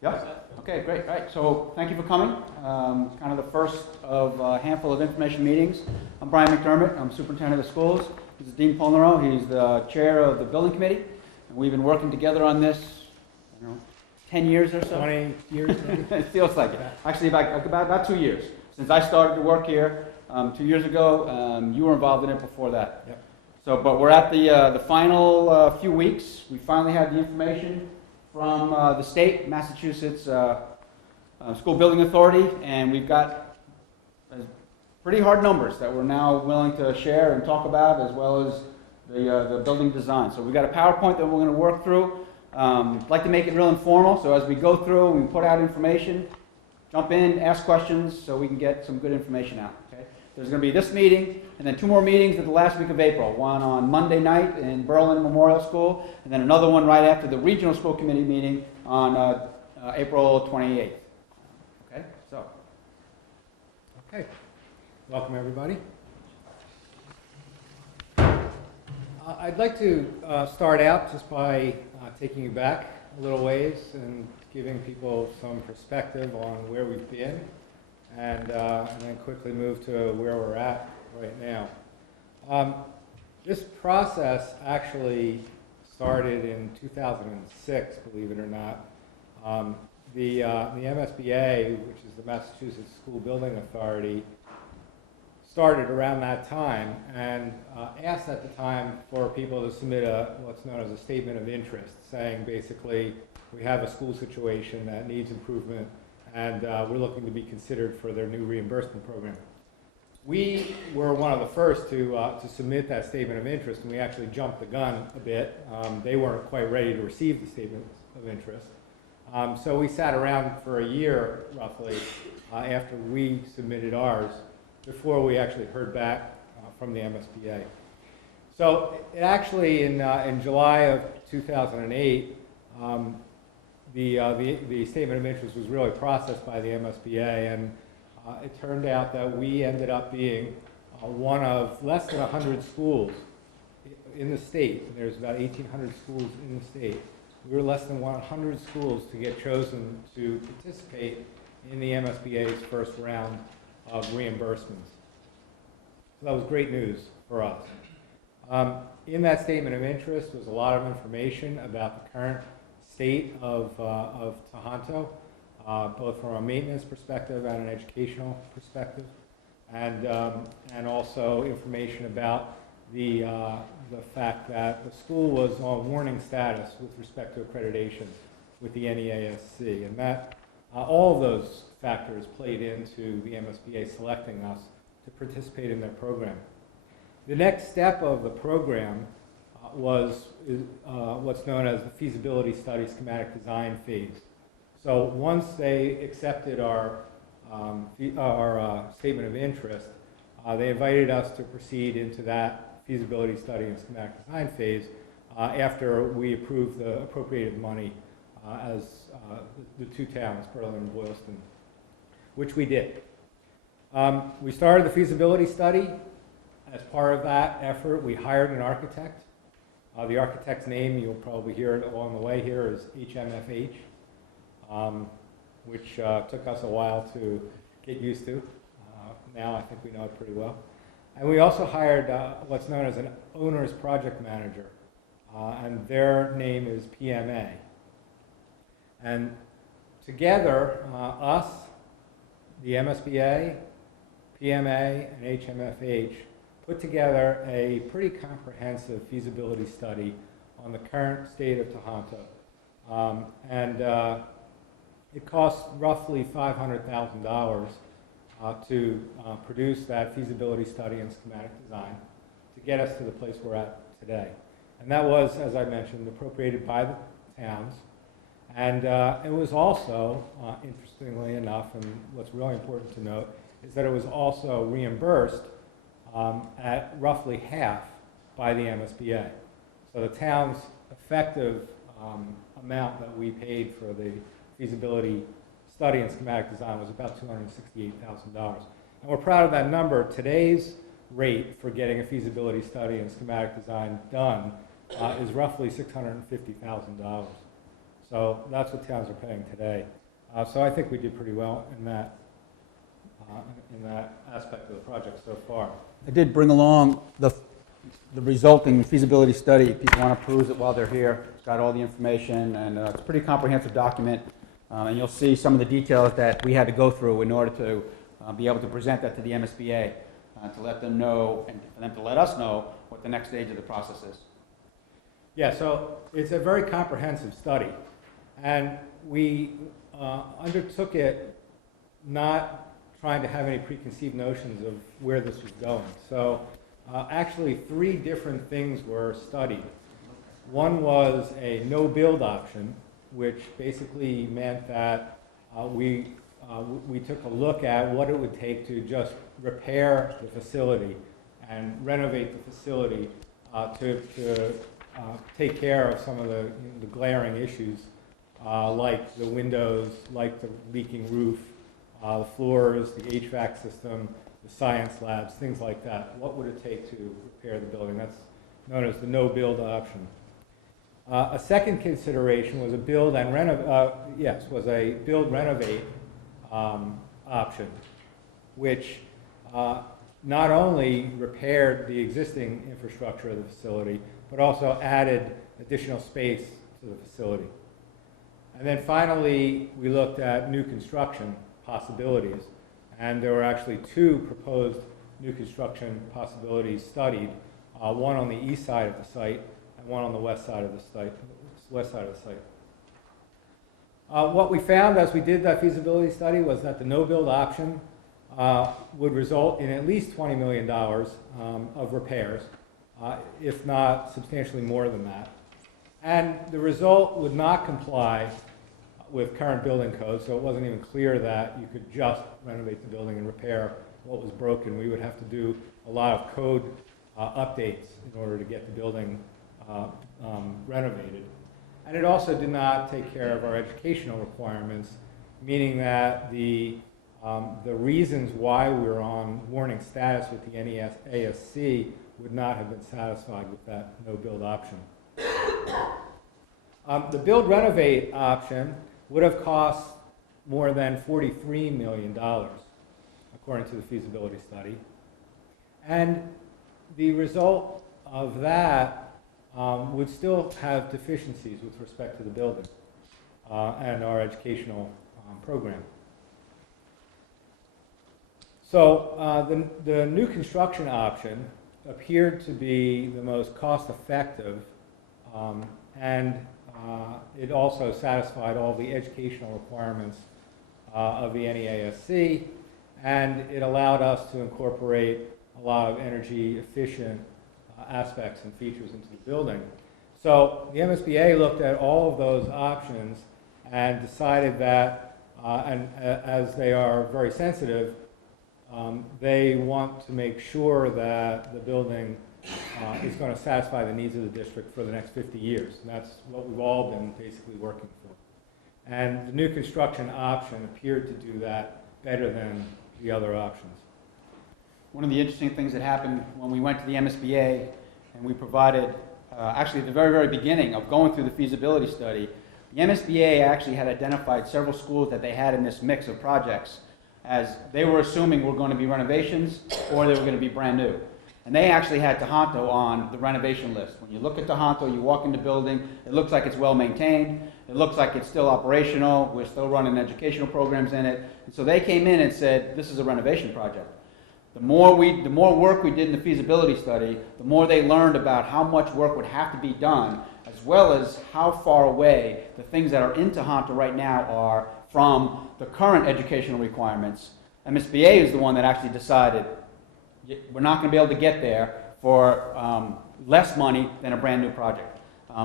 Yep. Okay, great. All right. So thank you for coming. Kind of the first of a handful of information meetings. I'm Brian McDermott. I'm superintendent of schools. This is Dean Polnaro. He's the chair of the building committee. And we've been working together on this, 10 years or so. 20 years. It feels like it. Actually, about 2 years. Since I started to work here 2 years ago, you were involved in it before that. Yep. So, but we're at the final few weeks. We finally have the information from the state, Massachusetts School Building Authority, and we've got pretty hard numbers that we're now willing to share and talk about, as well as the building design. So we've got a PowerPoint that we're going to work through. I'd like to make it real informal, so as we go through, we put out information, jump in, ask questions, so we can get some good information out. Okay? There's going to be this meeting, and then 2 more meetings at the last week of April. One on Monday night in Berlin Memorial School, and then another one right after the Regional School Committee meeting on April 28th. Okay, so. Okay. Welcome, everybody. I'd like to start out just by taking you back a little ways and giving people some perspective on where we've been, and then quickly move to where we're at right now. This process actually started in 2006, believe it or not. The MSBA, which is the Massachusetts School Building Authority, started around that time and asked at the time for people to submit what's known as a statement of interest, saying basically we have a school situation that needs improvement and we're looking to be considered for their new reimbursement program. We were one of the first to submit that statement of interest, and we actually jumped the gun a bit. They weren't quite ready to receive the statement of interest. So we sat around for a year, roughly, after we submitted ours, before we actually heard back from the MSBA. So it actually, in July of 2008, the statement of interest was really processed by the MSBA, and it turned out that we ended up being one of less than 100 schools in the state. There's about 1,800 schools in the state. We were less than 100 schools to get chosen to participate in the MSBA's first round of reimbursements. So that was great news for us. In that statement of interest was a lot of information about the current state of Tahanto, both from a maintenance perspective and an educational perspective, and also information about the fact that the school was on warning status with respect to accreditation with the NEASC, and that all of those factors played into the MSBA selecting us to participate in their program. The next step of the program was what's known as the feasibility study schematic design phase. So once they accepted our statement of interest, they invited us to proceed into that feasibility study and schematic design phase after we approved the appropriated money as the 2 towns, Berlin and Boylston, which we did. We started the feasibility study. As part of that effort, we hired an architect. The architect's name, you'll probably hear it along the way here, is HMFH, which took us a while to get used to. Now I think we know it pretty well. And we also hired what's known as an owner's project manager, and their name is PMA. And together, us, the MSBA, PMA, and HMFH put together a pretty comprehensive feasibility study on the current state of Tahanto. It cost roughly $500,000 to produce that feasibility study and schematic design to get us to the place we're at today. And that was, as I mentioned, appropriated by the towns. And it was also, interestingly enough, and what's really important to note, is that it was also reimbursed at roughly half by the MSBA. So the town's effective amount that we paid for the feasibility study and schematic design was about $268,000. And we're proud of that number. Today's rate for getting a feasibility study and schematic design done is roughly $650,000. So that's what towns are paying today. So I think we did pretty well in that aspect of the project so far. I did bring along the resulting feasibility study. If people want to peruse it while they're here, it's got all the information, and it's a pretty comprehensive document. And you'll see some of the details that we had to go through in order to be able to present that to the MSBA, to let them know, and for them to let us know what the next stage of the process is. Yeah, so it's a very comprehensive study, and we undertook it not trying to have any preconceived notions of where this was going. So actually 3 different things were studied. One was a no-build option, which basically meant that we took a look at what it would take to just repair the facility and renovate the facility to take care of some of the glaring issues like the windows, like the leaking roof, the floors, the HVAC system, the science labs, things like that. What would it take to repair the building? That's known as the no-build option. A second consideration was a build renovate option, which not only repaired the existing infrastructure of the facility, but also added additional space to the facility. And then finally, we looked at new construction possibilities, and there were actually 2 proposed new construction possibilities studied, one on the east side of the site and one on the west side of the site. What we found as we did that feasibility study was that the no-build option would result in at least $20 million of repairs, if not substantially more than that. And the result would not comply with current building code, so it wasn't even clear that you could just renovate the building and repair what was broken. We would have to do a lot of code updates in order to get the building renovated. And it also did not take care of our educational requirements, meaning that the reasons why we were on warning status with the NEASC would not have been satisfied with that no-build option. The build-renovate option would have cost more than $43 million, according to the feasibility study. And the result of that would still have deficiencies with respect to the building and our educational program. So the new construction option appeared to be the most cost-effective, and it also satisfied all the educational requirements of the NEASC, and it allowed us to incorporate a lot of energy-efficient aspects and features into the building. So the MSBA looked at all of those options and decided that, as they are very sensitive, they want to make sure that the building is going to satisfy the needs of the district for the next 50 years. And that's what we've all been basically working for. And the new construction option appeared to do that better than the other options. One of the interesting things that happened when we went to the MSBA and we provided, actually at the very, very beginning of going through the feasibility study, the MSBA actually had identified several schools that they had in this mix of projects as they were assuming were going to be renovations or they were going to be brand new. And they actually had Tahanto on the renovation list. When you look at Tahanto, you walk in the building, it looks like it's well maintained, it looks like it's still operational, we're still running educational programs in it. And so they came in and said, this is a renovation project. The more work we did in the feasibility study, the more they learned about how much work would have to be done, as well as how far away the things that are in Tahanto right now are from the current educational requirements. MSBA is the one that actually decided we're not going to be able to get there for less money than a brand new project,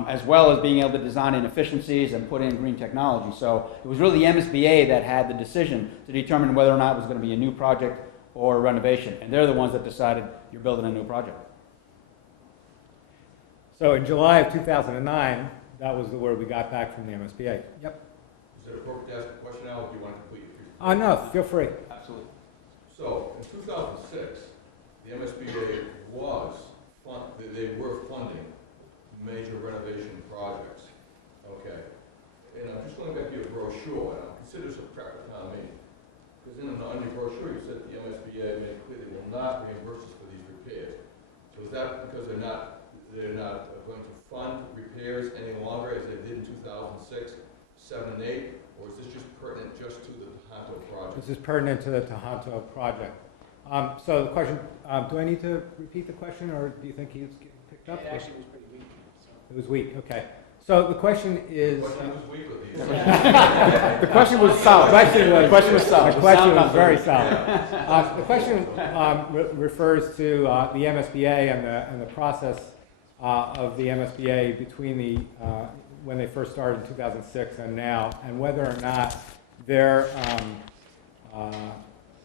as well as being able to design in efficiencies and put in green technology. So it was really the MSBA that had the decision to determine whether or not it was going to be a new project or a renovation, and they're the ones that decided you're building a new project. So in July of 2009, that was the word we got back from the MSBA. Yep. Is it appropriate to ask a question now, or do you want to complete your? No, feel free. Absolutely. So in 2006, the MSBA they were funding major renovation projects. Okay. brochure, you said the MSBA made it clear they will not reimburse us for these repairs. So is that because they're not going to fund repairs any longer as they did in 2006, 7, and 8? Or is this just pertinent just to the Tahanto project? This is pertinent to the Tahanto project. So the question, do I need to repeat the question, or do you think he's getting picked up? It actually was pretty weak. So. It was weak, okay. So the question is... The question was weak with these. The question was solid. The question was solid. The question was very solid. The question refers to the MSBA and the process of the MSBA between the when they first started in 2006 and now, and whether or not their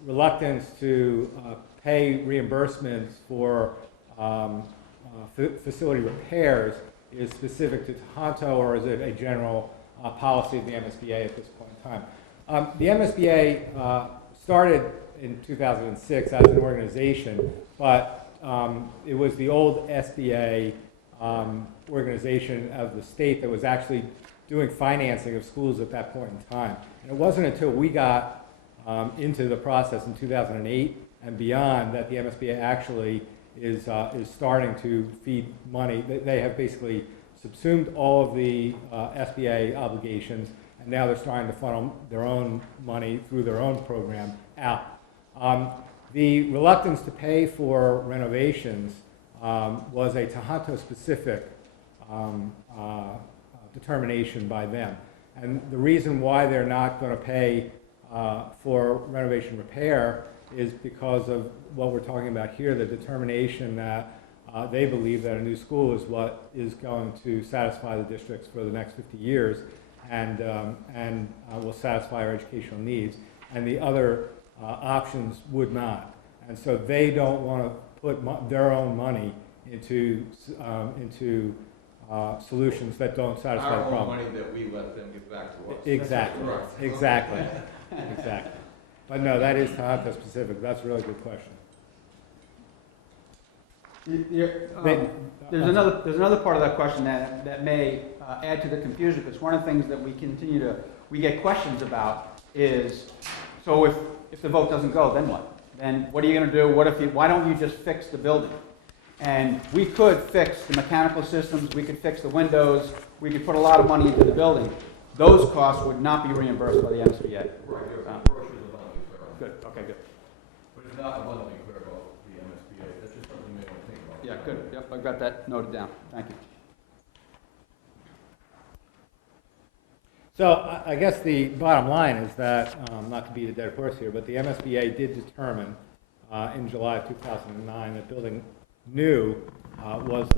reluctance to pay reimbursements for facility repairs is specific to Tahanto, or is it a general policy of the MSBA at this point in time? The MSBA started in 2006 as an organization, but it was the old SBA organization of the state that was actually doing financing of schools at that point in time. And it wasn't until we got into the process in 2008 and beyond that the MSBA actually is starting to feed money. They have basically subsumed all of the SBA obligations, and now they're starting to funnel their own money through their own program out. The reluctance to pay for renovations was a Tahanto-specific determination by them. And the reason why they're not going to pay for renovation repair is because of what we're talking about here, the determination that they believe that a new school is what is going to satisfy the districts for the next 50 years and will satisfy our educational needs, and the other options would not. And so they don't want to put their own money into solutions that don't satisfy the problem. Our own money that we let them give back to us. Exactly. Correct. Exactly. Exactly. But no, that is Tahanto specific. That's a really good question. There's another part of that question that may add to the confusion, because one of the things that we get questions about is, so if the vote doesn't go, then what? Then what are you going to do? Why don't you just fix the building? And we could fix the mechanical systems, we could fix the windows, we could put a lot of money into the building. Those costs would not be reimbursed by the MSBA. Right, your brochure is abundantly clear on that. Good, okay, good. But it's not abundantly clear about the MSBA. That's just something you may want to think about. Yeah, good. Yep, I've got that noted down. Thank you. So I guess the bottom line is that, not to beat a dead horse here, but the MSBA did determine in July of 2009 that building new was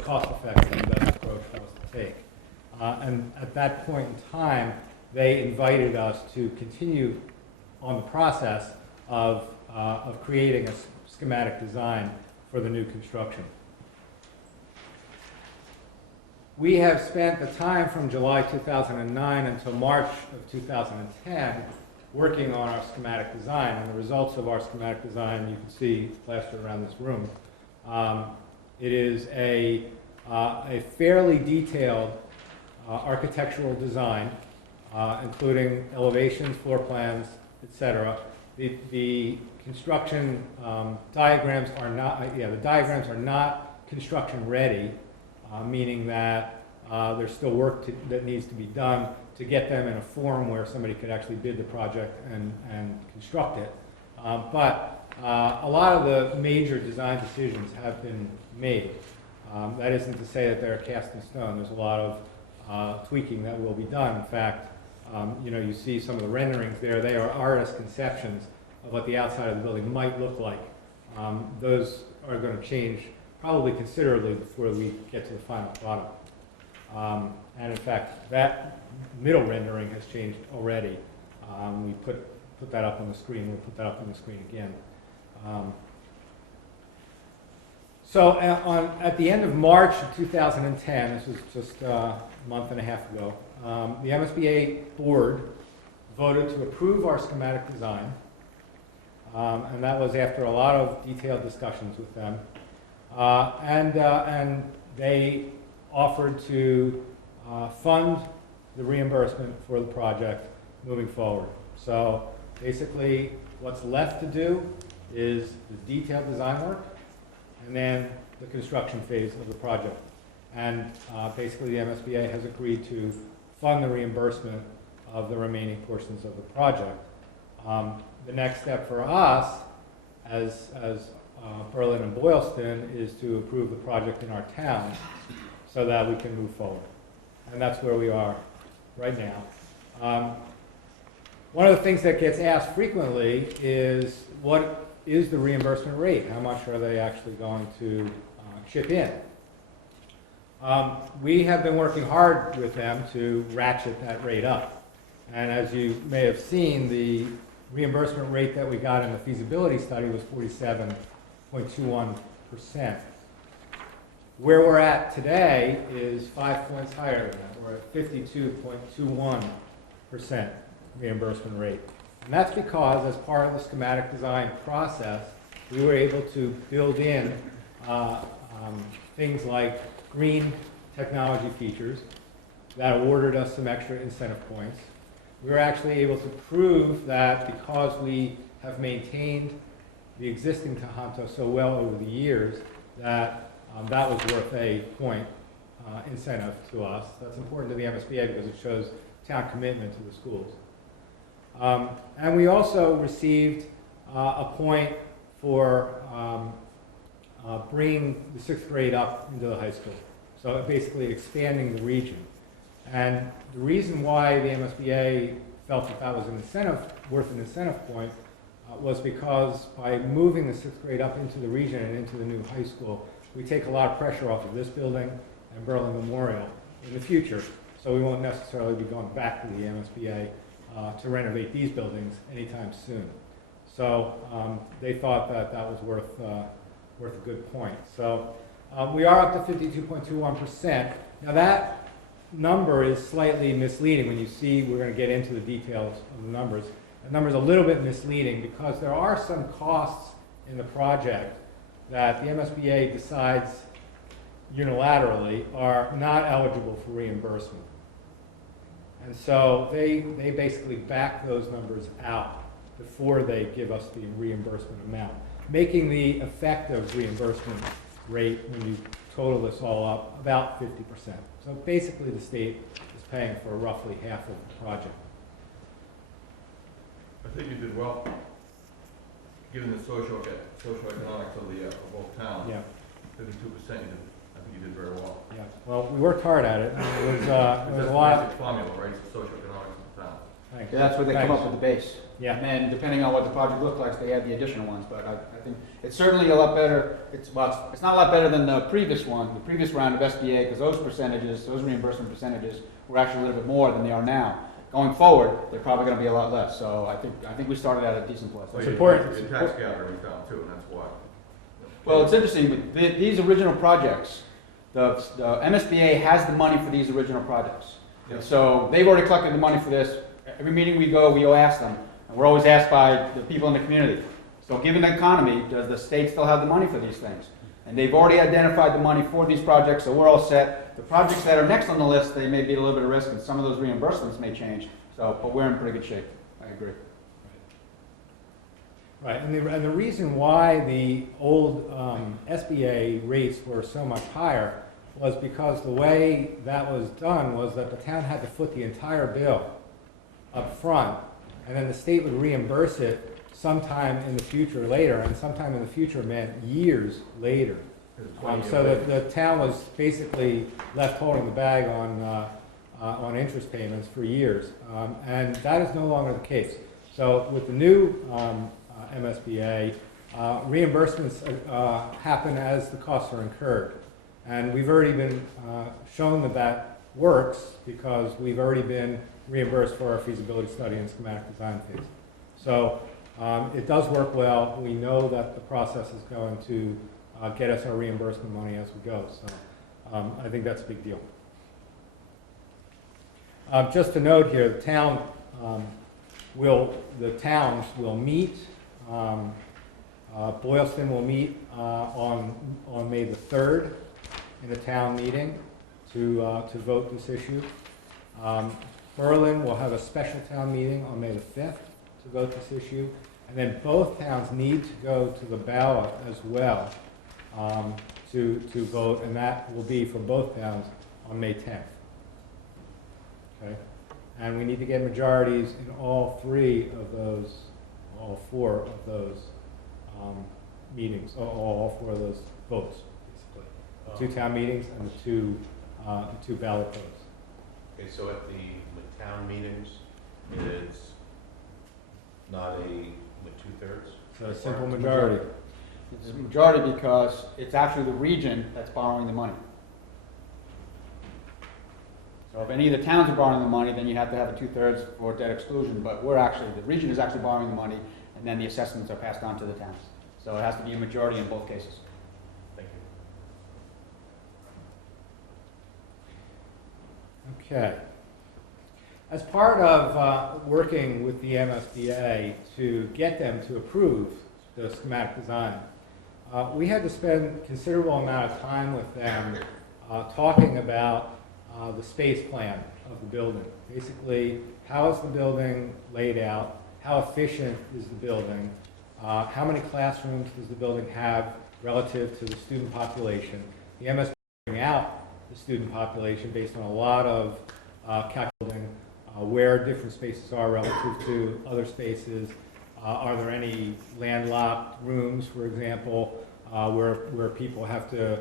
cost effective and the best approach for us to take. And at that point in time, they invited us to continue on the process of creating a schematic design for the new construction. We have spent the time from July 2009 until March of 2010 working on our schematic design, and the results of our schematic design you can see plastered around this room. It is a fairly detailed architectural design, including elevations, floor plans, etc. The construction diagrams are not, the diagrams are not construction ready, meaning that there's still work that needs to be done to get them in a form where somebody could actually bid the project and construct it. But a lot of the major design decisions have been made. That isn't to say that they're cast in stone. There's a lot of tweaking that will be done. In fact, you see some of the renderings there. They are artist conceptions of what the outside of the building might look like. Those are going to change probably considerably before we get to the final product. And in fact, that middle rendering has changed already. We put that up on the screen. We'll put that up on the screen again. So at the end of March of 2010, this was just a month and a half ago, the MSBA board voted to approve our schematic design. And that was after a lot of detailed discussions with them. And they offered to fund the reimbursement for the project moving forward. So Basically, what's left to do is the detailed design work and then the construction phase of the project. And basically, the MSBA has agreed to fund the reimbursement of the remaining portions of the project. The next step for us, as Berlin and Boylston, is to approve the project in our town so that we can move forward. And that's where we are right now. One of the things that gets asked frequently is, what is the reimbursement rate? How much are they actually going to chip in? We have been working hard with them to ratchet that rate up. And as you may have seen, the reimbursement rate that we got in the feasibility study was 47.21%. Where we're at today is 5 points higher than that. We're at 52.21% reimbursement rate. And that's because, as part of the schematic design process, we were able to build in things like green technology features that awarded us some extra incentive points. We were actually able to prove that because we have maintained the existing Tahanto so well over the years, that that was worth a point incentive to us. That's important to the MSBA because it shows town commitment to the schools. And we also received a point for bringing the 6th grade up into the high school. So basically expanding the region. And the reason why the MSBA felt that that was an incentive, worth an incentive point, was because by moving the 6th grade up into the region and into the new high school, we take a lot of pressure off of this building and Berlin Memorial in the future. So we won't necessarily be going back to the MSBA to renovate these buildings anytime soon. So they thought that that was worth a good point. So we are up to 52.21%. Now that number is slightly misleading when you see, we're going to get into the details of the numbers. The number's a little bit misleading because there are some costs in the project that the MSBA decides unilaterally are not eligible for reimbursement. And so they basically back those numbers out before they give us the reimbursement amount, making the effective reimbursement rate, when you total this all up, about 50%. So basically the state is paying for roughly half of the project. I think you did well, given the socioeconomics of both towns. Yeah. 52%, I think you did very well. Yeah. Well, we worked hard at it. It was a lot. Basic formula, right? It's the socioeconomics of the town. Thanks. Yeah, that's where they come Thanks. up with the base. Yeah. And then depending on what the project looked like, they had the additional ones, but I think it's certainly a lot better. It's not a lot better than the previous one, the previous round of SBA, because those percentages, those reimbursement percentages were actually a little bit more than they are now. Going forward, they're probably going to be a lot less. So I think we started at a decent place. Well, It's your important. your tax gathering we found too, and that's why. Well, it's interesting, with these original projects, the MSBA has the money for these original projects. Yeah. So they've already collected the money for this. Every meeting we go, we ask them. And we're always asked by the people in the community. So given the economy, does the state still have the money for these things? And they've already identified the money for these projects, so we're all set. The projects that are next on the list, they may be a little bit of risk, and some of those reimbursements may change. So, but we're in pretty good shape. I agree. Right, and the reason why the old SBA rates were so much higher was because the way that was done was that the town had to foot the entire bill up front, and then the state would reimburse it sometime in the future later, and sometime in the future meant years later. So that the town was basically left holding the bag on interest payments for years, and that is no longer the case. So with the new MSBA, reimbursements happen as the costs are incurred. And we've already been shown that that works because we've already been reimbursed for our feasibility study and schematic design phase. So it does work well. We know that the process is going to get us our reimbursement money as we go. So I think that's a big deal. Just to note here, the towns will meet. Boylston will meet on May the 3rd in a town meeting to vote this issue. Berlin will have a special town meeting on May the 5th to vote this issue. And then both towns need to go to the ballot as well to vote, and that will be for both towns on May 10th. Okay? And we need to get majorities in all four of those meetings, all four of those votes, basically. The 2 town meetings and the two ballot votes. Okay, so at the town meetings, it's not a 2/3? So a simple majority. It's a majority because it's actually the region that's borrowing the money. So if any of the towns are borrowing the money, then you have to have a 2/3 for debt exclusion, but the region is actually borrowing the money, and then the assessments are passed on to the towns. So it has to be a majority in both cases. Thank you. Okay. As part of working with the MSBA to get them to approve the schematic design, we had to spend considerable amount of time with them talking about the space plan of the building. Basically, how is the building laid out? How efficient is the building? How many classrooms does the building have relative to the student population? The MSBA bring out the student population based on a lot of calculating where different spaces are relative to other spaces. Are there any landlocked rooms, for example, where people have to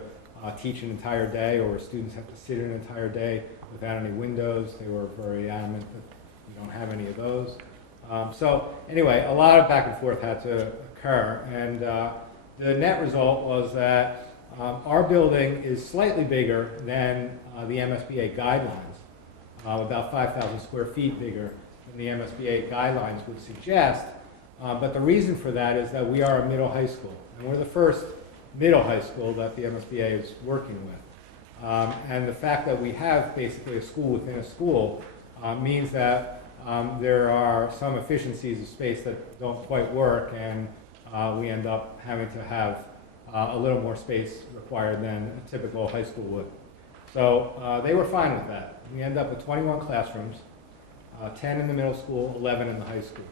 teach an entire day, or students have to sit an entire day without any windows? They were very adamant that we don't have any of those. So anyway, a lot of back and forth had to occur, and the net result was that our building is slightly bigger than the MSBA guidelines, about 5,000 square feet bigger than the MSBA guidelines would suggest. But the reason for that is that we are a middle high school, and we're the first middle high school that the MSBA is working with. And the fact that we have basically a school within a school means that there are some efficiencies of space that don't quite work, and we end up having to have a little more space required than a typical high school would. So they were fine with that. We end up with 21 classrooms, 10 in the middle school, 11 in the high school.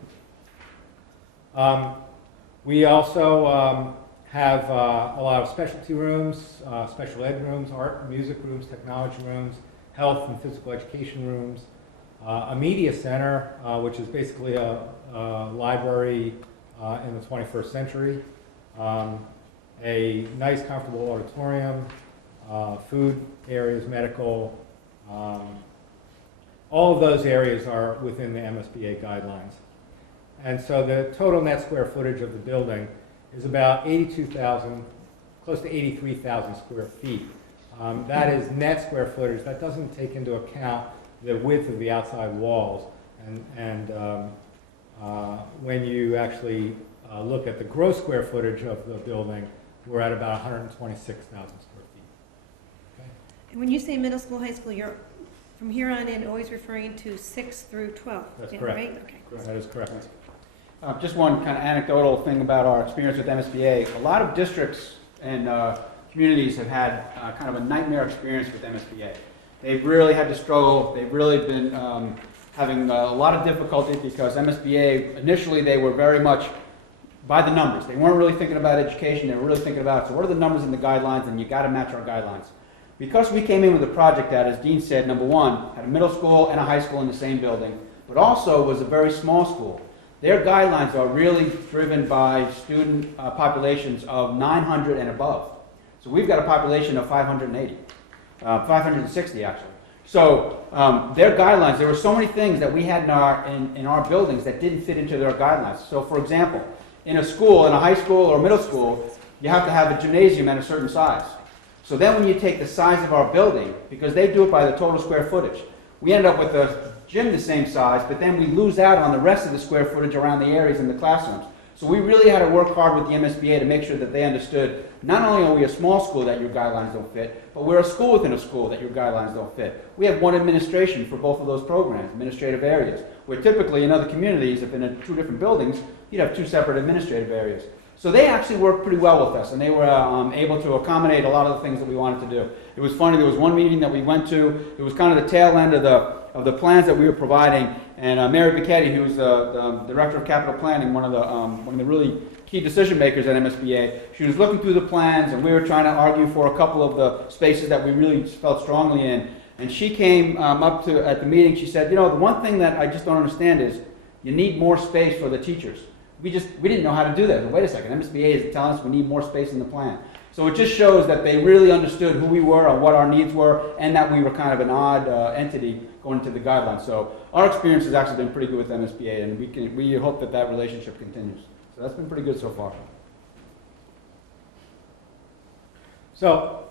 We also have a lot of specialty rooms, special ed rooms, art and music rooms, technology rooms, health and physical education rooms, a media center, which is basically a library in the 21st century, a nice, comfortable auditorium, food areas, medical. All of those areas are within the MSBA guidelines. And so the total net square footage of the building is about 82,000, close to 83,000 square feet. That is net square footage. That doesn't take into account the width of the outside walls. And when you actually look at the gross square footage of the building, we're at about 126,000 square feet. Okay? And when you say middle school, high school, you're from here on in always referring to 6 through 12. That's yeah, correct. Right? Okay. That is correct. Just one kind of anecdotal thing about our experience with MSBA. A lot of districts and communities have had kind of a nightmare experience with MSBA. They've really had to struggle. They've really been having a lot of difficulty because MSBA, initially they were very much by the numbers. They weren't really thinking about education. They were really thinking about, so what are the numbers in the guidelines, and you got to match our guidelines. Because we came in with a project that, as Dean said, number one, had a middle school and a high school in the same building, but also was a very small school. Their guidelines are really driven by student populations of 900 and above. So we've got a population of 580, 560 actually. So their guidelines, there were so many things that we had in our buildings that didn't fit into their guidelines. So for example, in a school, in a high school or middle school, you have to have a gymnasium at a certain size. So then when you take the size of our building, because they do it by the total square footage, we end up with a gym the same size, but then we lose out on the rest of the square footage around the areas in the classrooms. So we really had to work hard with the MSBA to make sure that they understood, not only are we a small school that your guidelines don't fit, but we're a school within a school that your guidelines don't fit. We have one administration for both of those programs, administrative areas, where typically in other communities, if in two different buildings, you'd have two separate administrative areas. So they actually worked pretty well with us, and they were able to accommodate a lot of the things that we wanted to do. It was funny, there was one meeting that we went to, it was kind of the tail end of the plans that we were providing. And Mary Bicchetti, who's the Director of Capital Planning, one of the really key decision makers at MSBA, she was looking through the plans, and we were trying to argue for a couple of the spaces that we really felt strongly in. And she came up to, at the meeting, she said, you know, the one thing that I just don't understand is you need more space for the teachers. We didn't know how to do that. But wait a second, MSBA is telling us we need more space in the plan. So it just shows that they really understood who we were and what our needs were, and that we were kind of an odd entity going into the guidelines. So our experience has actually been pretty good with MSBA, and we hope that that relationship continues. So that's been pretty good so far. So,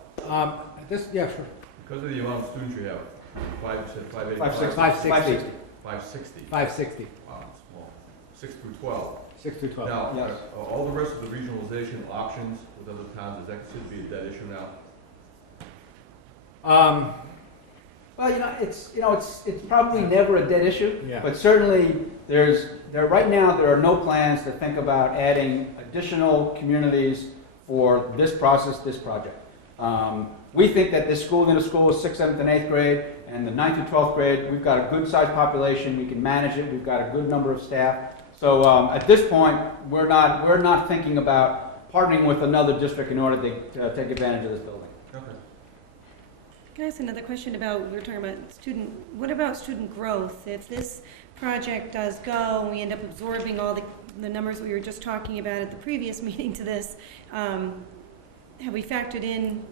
yeah, sure. Because of the amount of students you have, you said 585? 560. 560. 560. Wow, that's small. 6 through 12. 6 through 12. Now, Yes. all the rest of the regionalization options with other towns, is that considered to be a dead issue now? Well, it's probably never a dead issue, Yeah. but certainly right now there are no plans to think about adding additional communities for this project. We think that this school, middle school, is 6th, 7th, and 8th grade, and the 9th through 12th grade, we've got a good sized population, we can manage it, we've got a good number of staff. So at this point, we're not thinking about partnering with another district in order to take advantage of this building. Okay. Can I ask another question about, we were talking about what about student growth? If this project does go, and we end up absorbing all the numbers we were just talking about at the previous meeting to this, have we factored in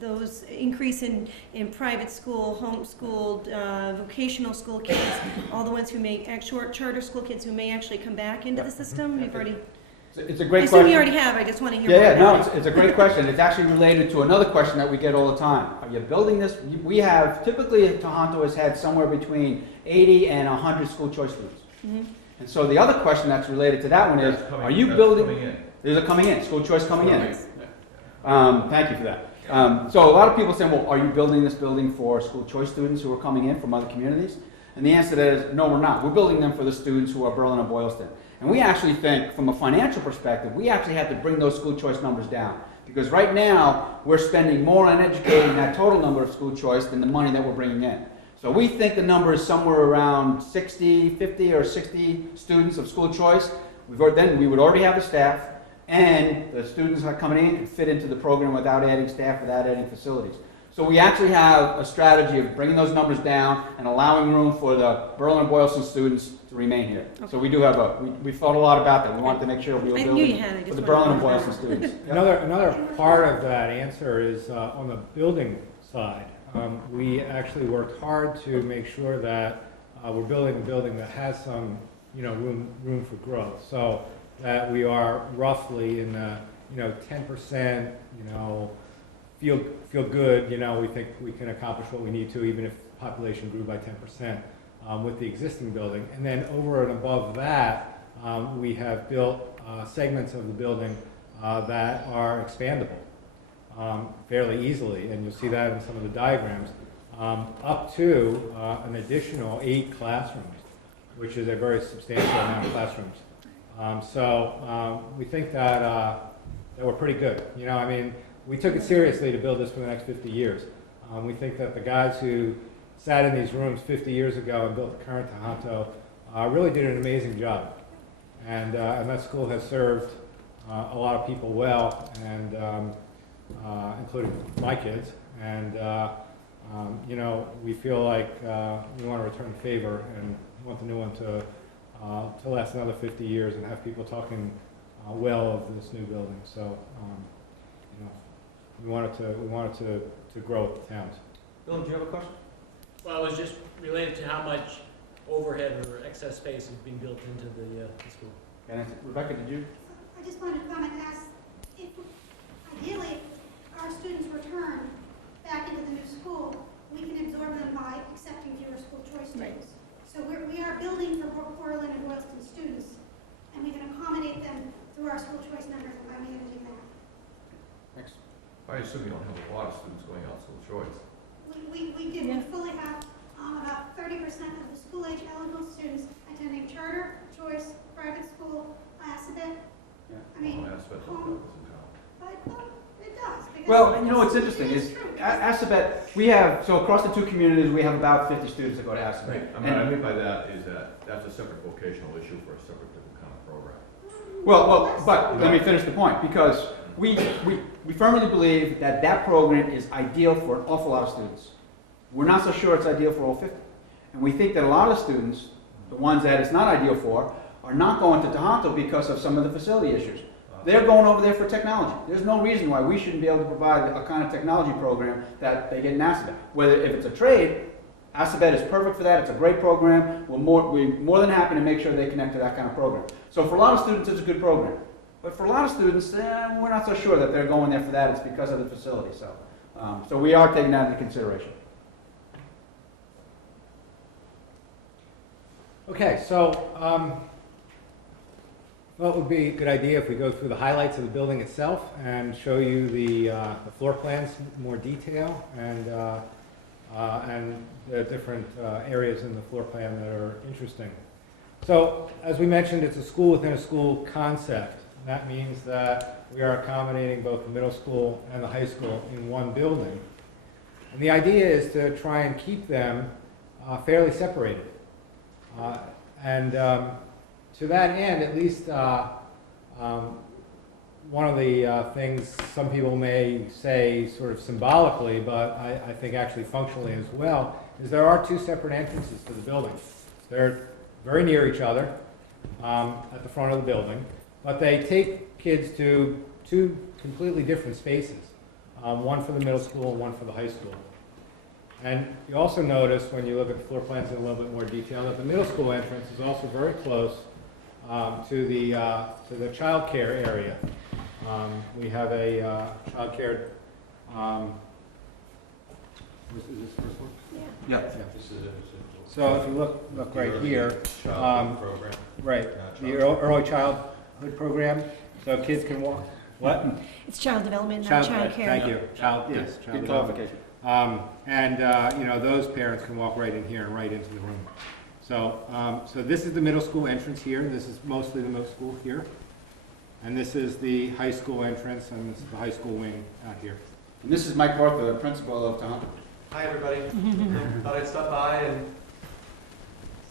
those increase in private school, homeschooled, vocational school kids, all the ones who charter school kids who may actually come back into the system? We've already. It's a great I question. assume you already have. I just want to hear more Yeah, no, about it. it's a great question. It's actually related to another question that we get all the time. Are you building this? Typically Tahanto has had somewhere between 80 and 100 school choice students. Mhm. And so the other question that's related to that one is, are you building? These are coming in, school choice coming in. Thank you for that. So a lot of people say, well, are you building this building for school choice students who are coming in from other communities? And the answer to that is, no, we're not. We're building them for the students who are Berlin and Boylston. And we actually think, from a financial perspective, we actually have to bring those school choice numbers down. Because right now, we're spending more on educating that total number of school choice than the money that we're bringing in. So we think the number is somewhere around 50 or 60 students of school choice. Then we would already have the staff, and the students that are coming in can fit into the program without adding staff, without adding facilities. So we actually have a strategy of bringing those numbers down and allowing room for the Berlin and Boylston students to remain here. Okay. So we do have we thought a lot about that. We wanted to make sure we were I knew building you had. I for just the wanted Berlin to and know. Boylston students. Yep. Another part of that answer is on the building side. We actually worked hard to make sure that we're building a building that has some, room for growth. So that we are roughly in the, 10%, feel good. We think we can accomplish what we need to, even if population grew by 10% with the existing building. And then over and above that, we have built segments of the building that are expandable fairly easily, and you'll see that in some of the diagrams, up to an additional 8 classrooms, which is a very substantial amount of classrooms. So we think that we're pretty good. We took it seriously to build this for the next 50 years. We think that the guys who sat in these rooms 50 years ago and built the current Tahanto really did an amazing job. And that school has served a lot of people well, and including my kids. And we feel like we want to return the favor and want the new one to last another 50 years and have people talking well of this new building. So, we wanted to grow with the towns. Bill, do you have a question? Well, it was just related to how much overhead or excess space is being built into the school. Can I answer? Rebecca, did you? I just wanted to comment and ask if, ideally, if our students return back into the new school, we can absorb them by accepting fewer school choice students. So we are building for Berlin and Boylston students, and we can accommodate them through our school choice numbers and by managing that. Next. I assume you don't have a lot of students going out school choice. We did. Yeah. We fully have about 30% of the school-age eligible students attending charter, choice, private school, Assabet. Yeah. I mean, Aspect of that home. doesn't count. But It does, because. Well, you know what's interesting It is, true. Assabet, we have, so across the two communities, we have about 50 students that go to Assabet. What I mean by that is that that's a separate vocational issue for a separate different kind of program. Well, but let me finish the point, because we firmly believe that that program is ideal for an awful lot of students. We're not so sure it's ideal for all 50. And we think that a lot of students, the ones that it's not ideal for, are not going to Tahanto because of some of the facility issues. They're going over there for technology. There's no reason why we shouldn't be able to provide a kind of technology program that they get in Assabet. Whether if it's a trade, Assabet is perfect for that. It's a great program. We're more than happy to make sure they connect to that kind of program. So for a lot of students, it's a good program. But for a lot of students, we're not so sure that they're going there for that. It's because of the facility. So we are taking that into consideration. Okay, so what would be a good idea if we go through the highlights of the building itself and show you the floor plans in more detail and the different areas in the floor plan that are interesting. So, as we mentioned, it's a school within a school concept. That means that we are accommodating both the middle school and the high school in one building. And the idea is to try and keep them fairly separated. To that end, at least one of the things some people may say sort of symbolically, but I think actually functionally as well, is there are two separate entrances to the building. They're very near each other at the front of the building, but they take kids to two completely different spaces, one for the middle school and one for the high school. And you also notice when you look at the floor plans in a little bit more detail that the middle school entrance is also very close to the child care area. We have a child care. Is this the first one? Yeah. This is it. So if you look right here, Child program. right, the early childhood program, so kids can walk. What? It's child development, not child care. Thank you. Child. Yes. Child Good development. clarification. You know, those parents can walk right in here and right into the room. So, so this is the middle school entrance here. This is mostly the middle school here. And this is the high school entrance, and this is the high school wing out here. And this is Mike Barker, the principal of Tahanto. Hi, everybody. Thought I'd stop by and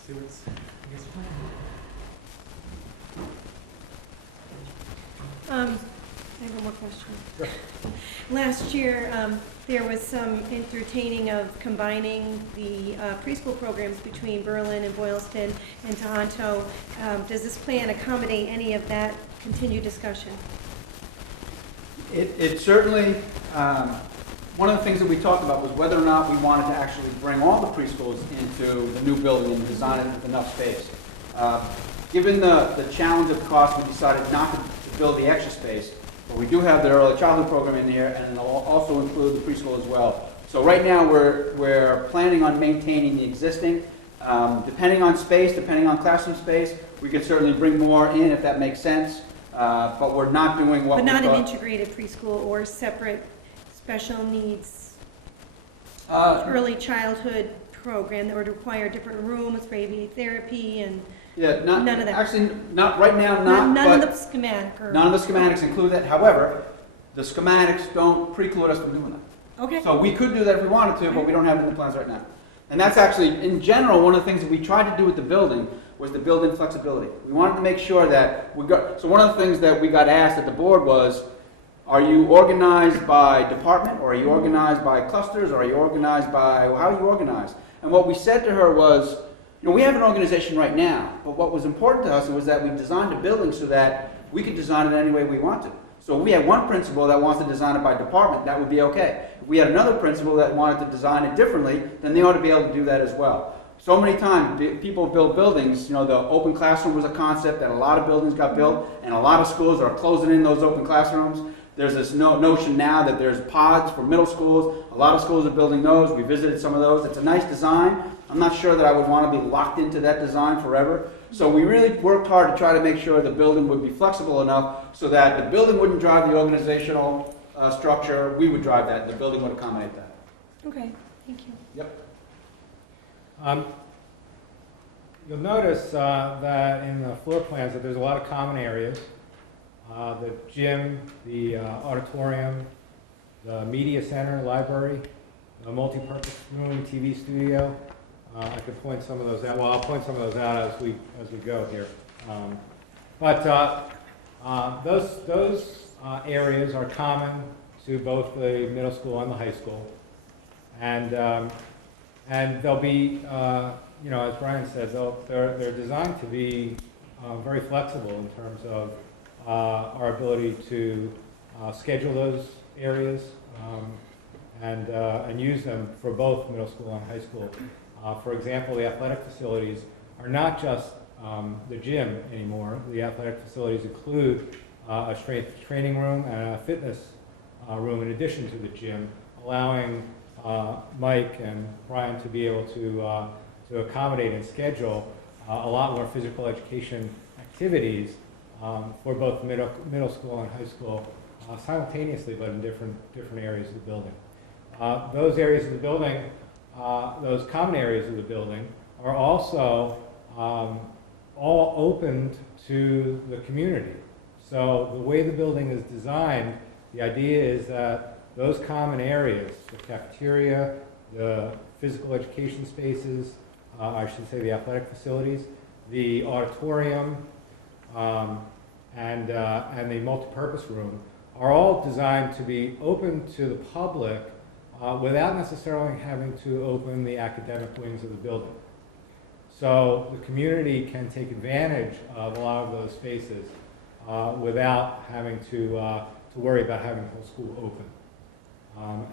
see what's, I guess, I have one more question. Last year, there was some entertaining of combining the preschool programs between Berlin and Boylston and Tahanto. Does this plan accommodate any of that continued discussion? It certainly, one of the things that we talked about was whether or not we wanted to actually bring all the preschools into the new building and design it with enough space. Given the challenge of cost, we decided not to build the extra space, but we do have the early childhood program in here, and it'll also include the preschool as well. So right now, we're planning on maintaining the existing. Depending on space, depending on classroom space, we could certainly bring more in if that makes sense, but we're not doing what But we not an thought. integrated preschool or separate special needs Early early childhood program that would require different rooms, baby therapy, and Yeah, none of that. Actually, not right now, not, none but of the schematic or. none of the schematics include that. However, the schematics don't preclude us from doing that. Okay. So we could do that if we wanted to, but we don't have it in the plans right now. And that's actually, in general, one of the things that we tried to do with the building was to build in flexibility. We wanted to make sure that we got, so one of the things that we got asked at the board was, are you organized by department, or are you organized by clusters, or are you organized by, how are you organized? And what we said to her was, you know, we have an organization right now, but what was important to us was that we designed a building so that we could design it any way we want to. So if we had one principal that wants to design it by department, that would be okay. If we had another principal that wanted to design it differently, then they ought to be able to do that as well. So many times, people build buildings, you know, the open classroom was a concept that a lot of buildings got built, and a lot of schools are closing in those open classrooms. There's this notion now that there's pods for middle schools. A lot of schools are building those. We visited some of those. It's a nice design. I'm not sure that I would want to be locked into that design forever. So we really worked hard to try to make sure the building would be flexible enough so that the building wouldn't drive the organizational structure. We would drive that. The building would accommodate that. Okay, thank you. Yep. You'll notice that in the floor plans that there's a lot of common areas. The gym, the auditorium, the media center, library, a multi-purpose room, TV studio. I could point some of those out. Well, I'll point some of those out as we go here. Those areas are common to both the middle school and the high school, and they'll be, as Brian said, they're designed to be very flexible in terms of our ability to schedule those areas and use them for both middle school and high school. For example, the athletic facilities are not just the gym anymore. The athletic facilities include a strength training room and a fitness room in addition to the gym, allowing Mike and Brian to be able to accommodate and schedule a lot more physical education activities for both middle school and high school simultaneously, but in different areas of the building. Those areas of the building, those common areas of the building, are also all opened to the community. So the way the building is designed, the idea is that those common areas, the cafeteria, the physical education spaces, I should say the athletic facilities, the auditorium, and the multipurpose room, are all designed to be open to the public without necessarily having to open the academic wings of the building. So the community can take advantage of a lot of those spaces without having to worry about having the whole school open.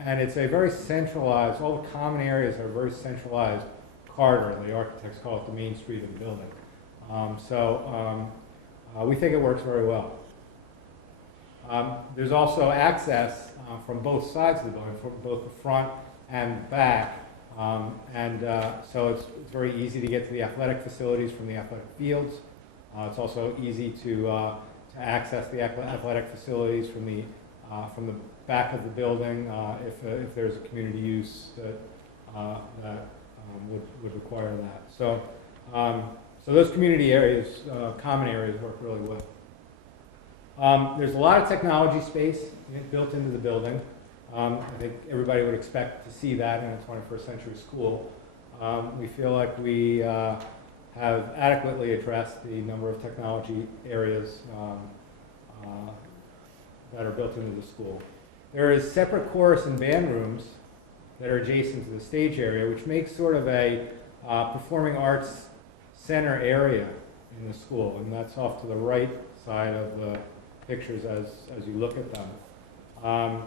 And it's a very centralized, all the common areas are a very centralized corridor. The architects call it the main street of the building. We think it works very well. There's also access from both sides of the building, from both the front and back. So it's very easy to get to the athletic facilities from the athletic fields. It's also easy to access the athletic facilities from the back of the building if there's a community use that would require that. So those community areas, common areas, work really well. There's a lot of technology space built into the building. I think everybody would expect to see that in a 21st century school. We feel like we have adequately addressed the number of technology areas that are built into the school. There is separate chorus and band rooms that are adjacent to the stage area, which makes sort of a performing arts center area in the school, and that's off to the right side of the pictures as you look at them.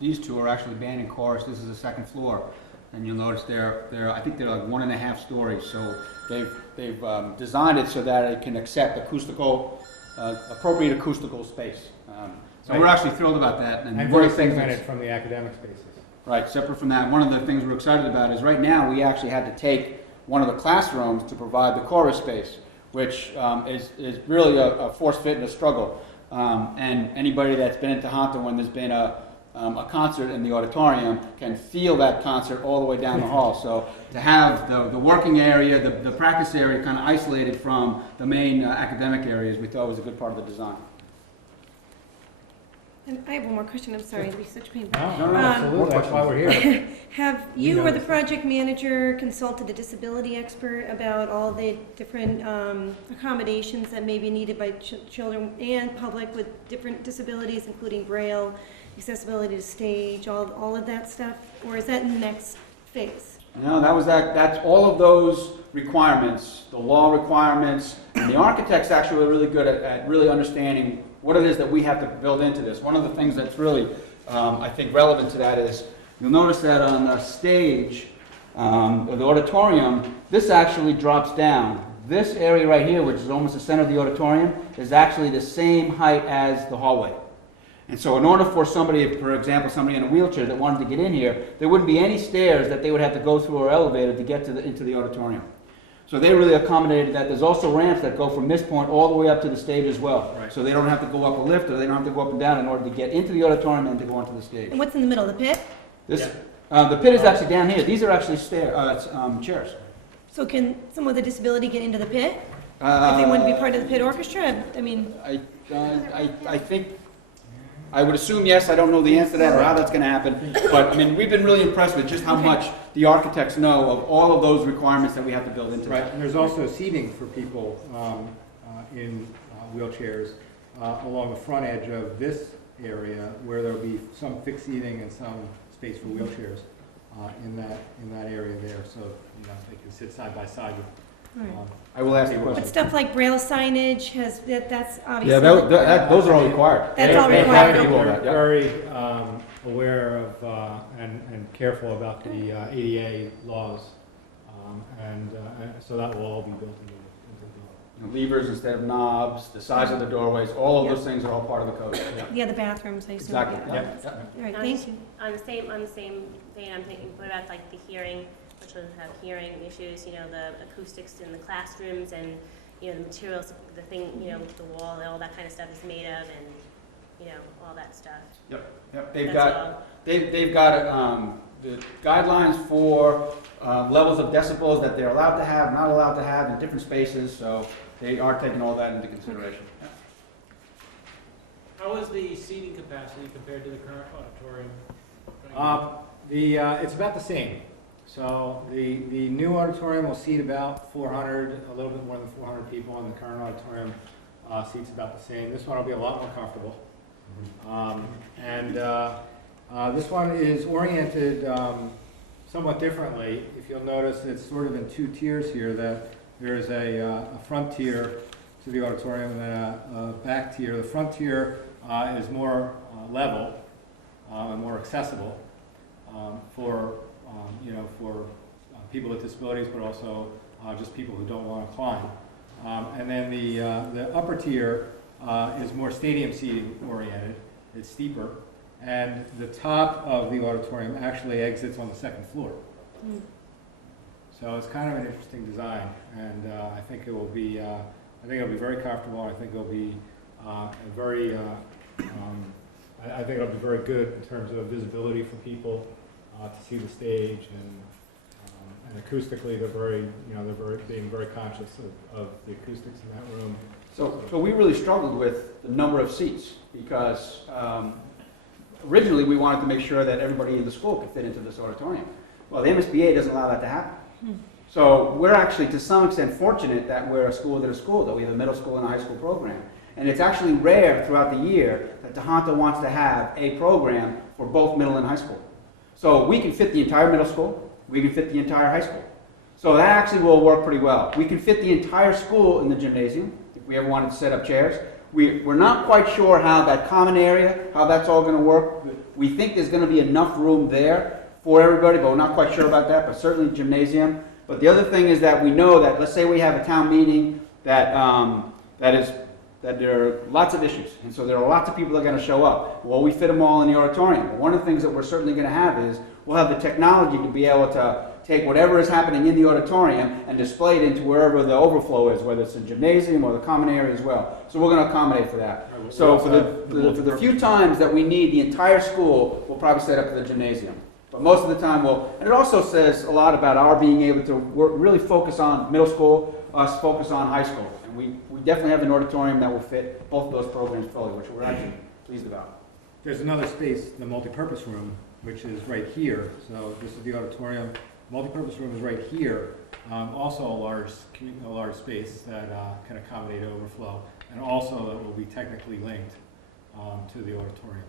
These two are actually band and chorus. This is the second floor, and you'll notice I think they're like 1.5 stories. So they've designed it so that it can accept appropriate acoustical space. So Right. we're actually thrilled about that. And one very of the things segmented from the academic spaces. Right, separate from that, one of the things we're excited about is right now we actually had to take one of the classrooms to provide the chorus space, which is really a force fit and a struggle. And anybody that's been in Tahanto when there's been a concert in the auditorium can feel that concert all the way down the hall. So to have the working area, the practice area kind of isolated from the main academic areas, we thought was a good part of the design. And I have one more question, I'm sorry, to be such a pain. No, absolutely, that's why we're here. Have you or the project manager consulted the disability expert about all the different accommodations that may be needed by children and public with different disabilities, including Braille, accessibility to stage, all of that stuff? Or is that in the next phase? No, that's all of those requirements, the law requirements, and the architects actually are really good at really understanding what it is that we have to build into this. One of the things that's really, I think, relevant to that is, you'll notice that on the stage, or the auditorium, this actually drops down. This area right here, which is almost the center of the auditorium, is actually the same height as the hallway. And so in order for somebody, for example, somebody in a wheelchair that wanted to get in here, there wouldn't be any stairs that they would have to go through or elevator to get into the auditorium. So they really accommodated that. There's also ramps that go from this point all the way up to the stage as well. Right. So they don't have to go up a lift, or they don't have to go up and down in order to get into the auditorium and to go onto the stage. And what's in the middle, the pit? The pit is actually down here. These are actually chairs. So can someone with a disability get into the pit? If they want to be part of the pit orchestra? I mean, I think I would assume yes, I don't know the answer to that or how that's gonna happen, but I mean, we've been really impressed with just how much the architects know of all of those requirements that we have to build into Right, it. and there's also seating for people in wheelchairs along the front edge of this area, where there'll be some fixed seating and some space for wheelchairs in that area there, so they can sit side by side with. Right. I will ask the But question. stuff like Braille signage that's obviously. Yeah, those are all required. That's all They have required. to do all They're that, yeah. very aware of and careful about the ADA laws, and so that will all be built into the Levers instead of knobs, the size of the doorways, all of those things are all part of the code. Yeah, the bathrooms, I assume. Exactly, Yeah. yeah. All right, thank you. On the same vein, I'm thinking, what about like the hearing, which children have hearing issues, the acoustics in the classrooms and, the materials, the thing, the wall, all that kind of stuff is made of and, all that stuff. Yep, they've That's got, all. they've got the guidelines for levels of decibels that they're allowed to have, not allowed to have in different spaces, so they are taking all that into consideration. How is the seating capacity compared to the current auditorium? It's about the same. So the new auditorium will seat about 400, a little bit more than 400 people, and the current auditorium seats about the same. This one will be a lot more comfortable. This one is oriented somewhat differently. If you'll notice, it's sort of in two tiers here. That there is a front tier to the auditorium and then a back tier. The front tier is more level and more accessible for people with disabilities, but also just people who don't want to climb. And then the upper tier is more stadium seating oriented. It's steeper, and the top of the auditorium actually exits on the second floor. Mm. So it's kind of an interesting design, and I think it will be. I think it'll be very comfortable. I think it'll be very. I think it'll be very good in terms of visibility for people to see the stage, and acoustically they're very, being very conscious of the acoustics in that room. So we really struggled with the number of seats because originally we wanted to make sure that everybody in the school could fit into this auditorium. Well, the MSBA doesn't allow that to happen. So we're actually, to some extent, fortunate that we're a school within a school, that we have a middle school and a high school program. And it's actually rare throughout the year that Tahanto wants to have a program for both middle and high school. So we can fit the entire middle school, we can fit the entire high school. So that actually will work pretty well. We can fit the entire school in the gymnasium, if we ever wanted to set up chairs. We're not quite sure how that common area, how that's all going to work. We think there's going to be enough room there for everybody, but we're not quite sure about that, but certainly gymnasium. But the other thing is that we know that, let's say we have a town meeting that there are lots of issues, and so there are lots of people that are going to show up. Well, we fit them all in the auditorium. But one of the things that we're certainly going to have is we'll have the technology to be able to take whatever is happening in the auditorium and display it into wherever the overflow is, whether it's the gymnasium or the common area as well. So we're going to accommodate for that. So for the few times that we need the entire school, we'll probably set up the gymnasium. But most of the time we'll, and it also says a lot about our being able to really focus on middle school, us focus on high school. And we definitely have an auditorium that will fit both of those programs fully, which we're actually pleased about. There's another space, the multipurpose room, which is right here. So this is the auditorium. Multipurpose room is right here. Also a large space that can accommodate overflow, and also that will be technically linked to the auditorium.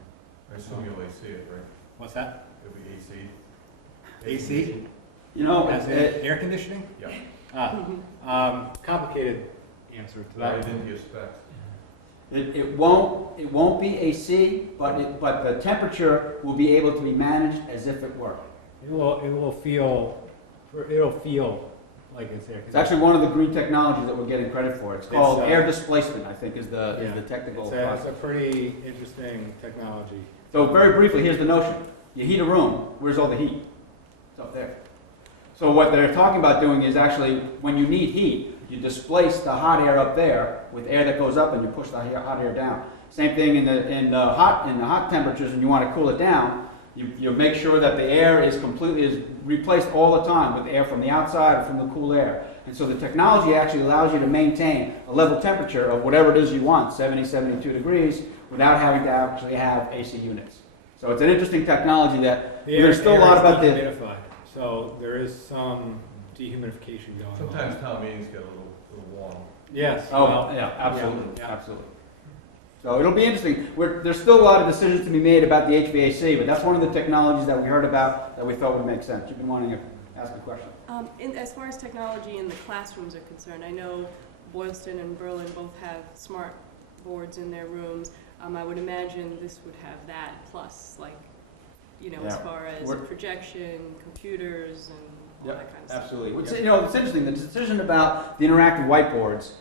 I assume you'll AC it, right? What's that? It'll be AC? AC? As Air conditioning? Yeah. Complicated answer to Why that. didn't you expect? It won't be AC, but the temperature will be able to be managed as if it were. It'll feel like it's air. It's actually one of the green technologies that we're getting credit for. It's called It's, air displacement, I think, is the technical It's process. a pretty interesting technology. So very briefly, here's the notion. You heat a room, where's all the heat? It's up there. So what they're talking about doing is actually, when you need heat, you displace the hot air up there with air that goes up and you push the hot air down. Same thing in the hot temperatures, when you want to cool it down, you make sure that the air is replaced all the time with air from the outside or from the cool air. And so the technology actually allows you to maintain a level temperature of whatever it is you want, 70, 72 degrees, without having to actually have AC units. So it's an interesting technology that The there's still a lot about the. dehumidified, so there is some dehumidification going on. Sometimes town meetings get a little warm. Yes. Oh, well, yeah, absolutely, yeah. absolutely. So it'll be interesting. There's still a lot of decisions to be made about the HVAC, but that's one of the technologies that we heard about that we thought would make sense. You've been wanting to ask a question. As far as technology in the classrooms are concerned, I know Boylston and Berlin both have smart boards in their rooms. I would imagine this would have that plus, like, you know, as Yeah. far as projection, computers, and all that kind of stuff. Absolutely. You know, it's interesting. The decision about the interactive whiteboards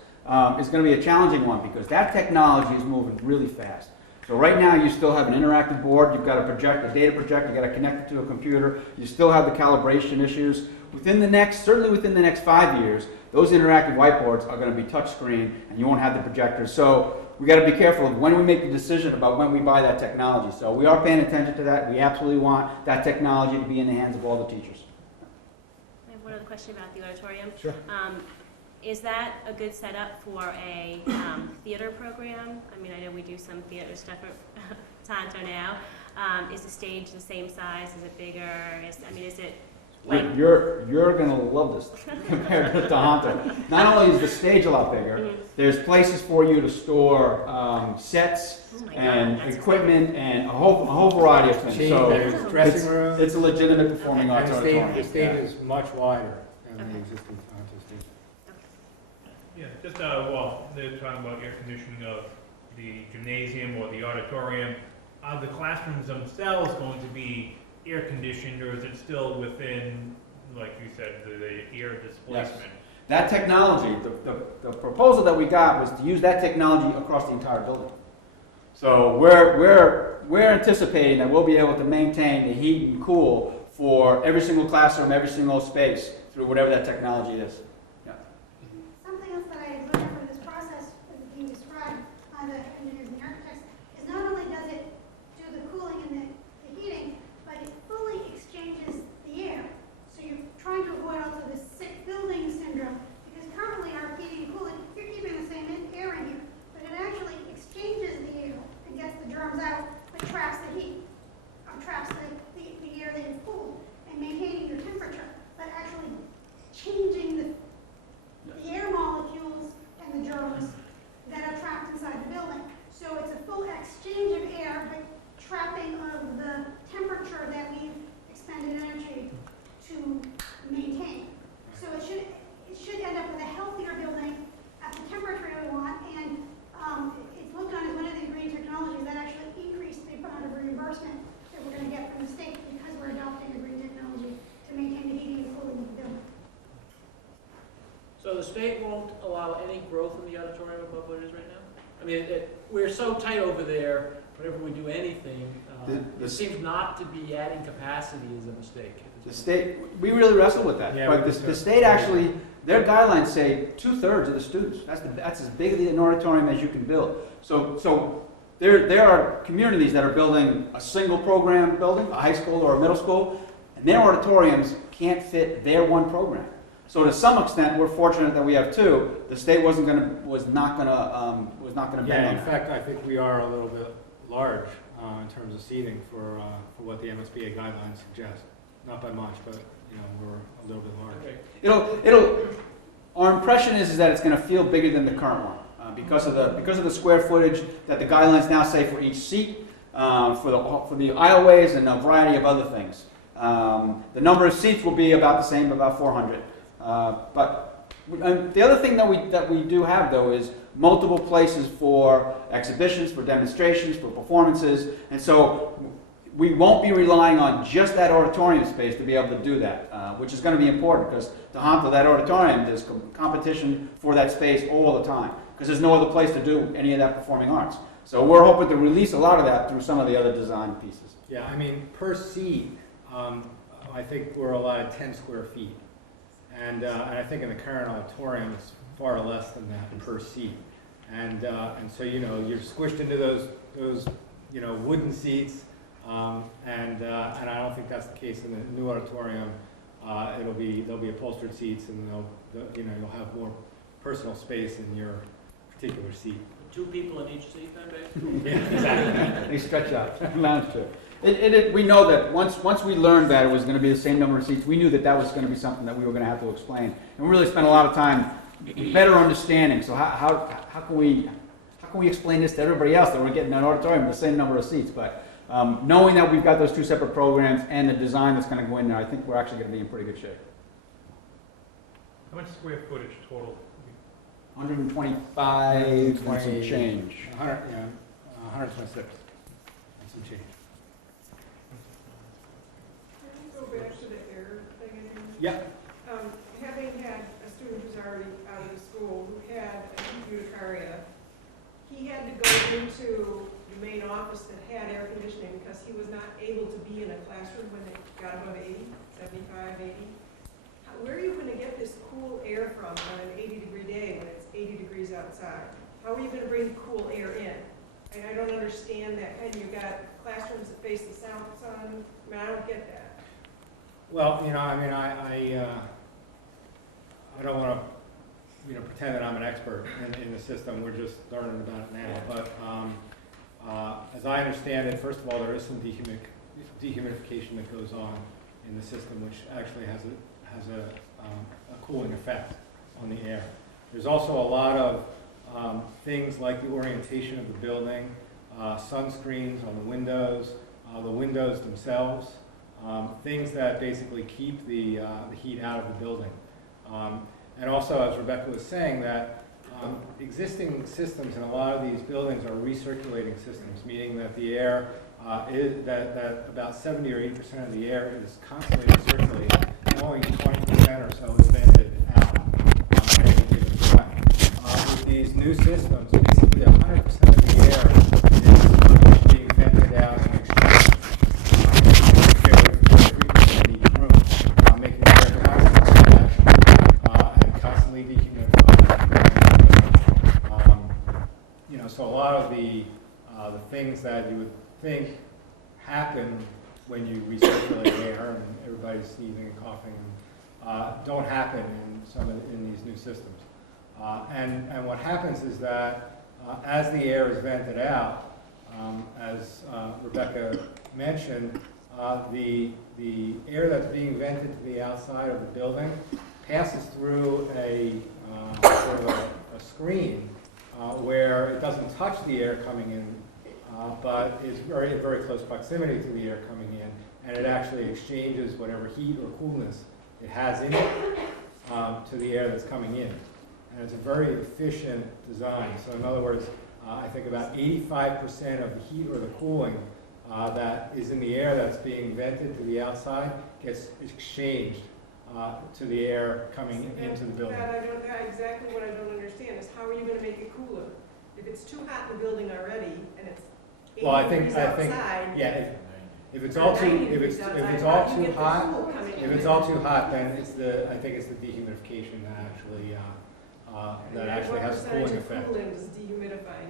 is going to be a challenging one because that technology is moving really fast. So right now, you still have an interactive board. You've got a data projector. You've got to connect it to a computer. You still have the calibration issues. Certainly within the next 5 years, those interactive whiteboards are going to be touchscreen, and you won't have the projectors. So we got to be careful of when we make the decision about when we buy that technology. So we are paying attention to that. We absolutely want that technology to be in the hands of all the teachers. I have one other question about the auditorium. Sure. Is that a good setup for a theater program? I mean, I know we do some theater stuff at Tahanto now. Is the stage the same size? Is it bigger? Is it like... You're going to love this compared to Tahanto. Not only is the stage a lot bigger, there's places for you to store sets and equipment and a whole variety of things. So There's dressing room. it's a legitimate performing arts And auditorium. the stage is much wider than the existing Tahanto stage. Yeah, just, well, they're talking about air conditioning of the gymnasium or the auditorium. Are the classrooms themselves going to be air conditioned, or is it still within, like you said, the air displacement? That technology, the proposal that we got was to use that technology across the entire building. So we're anticipating that we'll be able to maintain the heat and cool for every single classroom, every single space through whatever that technology is. Something else that I learned from this process that's being described by the engineers and the architects is not only does it do the cooling and the heating, but it fully exchanges the air. So you're trying to avoid also this sick building syndrome, because currently our heating and cooling, you're keeping the same air in here, but it actually exchanges the air and gets the germs out, but traps the heat, or traps the air that you've cooled, and maintaining your temperature, but actually changing the air molecules and the germs that are trapped inside the building. So it's a full exchange of air, but trapping of the temperature that we've expended energy to maintain. So it should end up with a healthier building at the temperature we want, and it's looked on as one of the green technologies that actually increased the amount of reimbursement that we're going to get from the state because we're adopting a green technology to maintain the heating and cooling of the building. So the state won't allow any growth in the auditorium above what it is right now? I mean, we're so tight over there, whenever we do anything, it seems not to be adding capacity is a mistake. The state, we really wrestle with that. Yeah, But the state actually, their guidelines say 2/3 of the students. That's as big an auditorium as you can build. So there are communities that are building a single program building, a high school or a middle school, and their auditoriums can't fit their one program. So to some extent, we're fortunate that we have two. The state was not gonna bend Yeah, on in that. fact, I think we are a little bit large in terms of seating for what the MSBA guidelines suggest. Not by much, but we're a little bit large. Okay. Our impression is that it's going to feel bigger than the current one because of the square footage that the guidelines now say for each seat, for the aisleways and a variety of other things. The number of seats will be about the same, about 400. But the other thing that we do have though is multiple places for exhibitions, for demonstrations, for performances, and so we won't be relying on just that auditorium space to be able to do that, which is going to be important because Tahanto, that auditorium, there's competition for that space all the time because there's no other place to do any of that performing arts. So we're hoping to release a lot of that through some of the other design pieces. Yeah, I mean, per seat, I think we're allowed 10 square feet. And I think in the current auditorium, it's far less than that per seat. And so, you're squished into those wooden seats. And I don't think that's the case in the new auditorium. There'll be upholstered seats, and you'll have more personal space in your particular seat. 2 people in each seat then, basically? Yeah, exactly. They stretch out, lounge chair. We know that once we learned that it was gonna be the same number of seats, we knew that that was gonna be something that we were gonna have to explain. And we really spent a lot of time better understanding, so how can we explain this to everybody else, that we're getting an auditorium with the same number of seats? But knowing that we've got those 2 separate programs and the design that's gonna go in there, I think we're actually gonna be in pretty good shape. How much square footage total? 125 and some change. 126. And some change. Go back to the error thing again. Yep. Having had a student who's already out of the school who had a urticaria, he had to go into the main office that had air conditioning because he was not able to be in a classroom when it got above 80, 75, 80. Where are you going to get this cool air from on an 80-degree day when it's 80 degrees outside? How are you going to bring cool air in? And I don't understand that. And you've got classrooms that face the south sun. I mean, I don't get that. Well, I mean, I don't want to, pretend that I'm an expert in the system. We're just learning about it now. But as I understand it, first of all, there is some dehumidification that goes on in the system, which actually has a cooling effect on the air. There's also a lot of things like the orientation of the building, sunscreens on the windows themselves, things that basically keep the heat out of the building. And also, as Rebecca was saying, that existing systems in a lot of these buildings are recirculating systems, meaning that the air that about 70 or 80% of the air is constantly recirculating, and only 20% or so is vented out at any given time. With these new systems, basically 100% of the air is being vented out and exchanged very frequently in each room, making the air constantly fresh and constantly dehumidified. So a lot of the things that you would think happen when you recirculate air and everybody's sneezing and coughing don't happen in these new systems. And what happens is that as the air is vented out, as Rebecca mentioned, the air that's being vented to the outside of the building passes through a sort of a screen where it doesn't touch the air coming in, but is very, very close proximity to the air coming in, and it actually exchanges whatever heat or coolness it has in it to the air that's coming in. And it's a very efficient design. So in other words, I think about 85% of the heat or the cooling that is in the air that's being vented to the outside gets exchanged to the air coming into the building. That's exactly what I don't understand is how are you going to make it cooler? If it's too hot in the building already and it's 80 degrees outside. Yeah. If it's all too hot, then I think it's the dehumidification that actually has a cooling effect.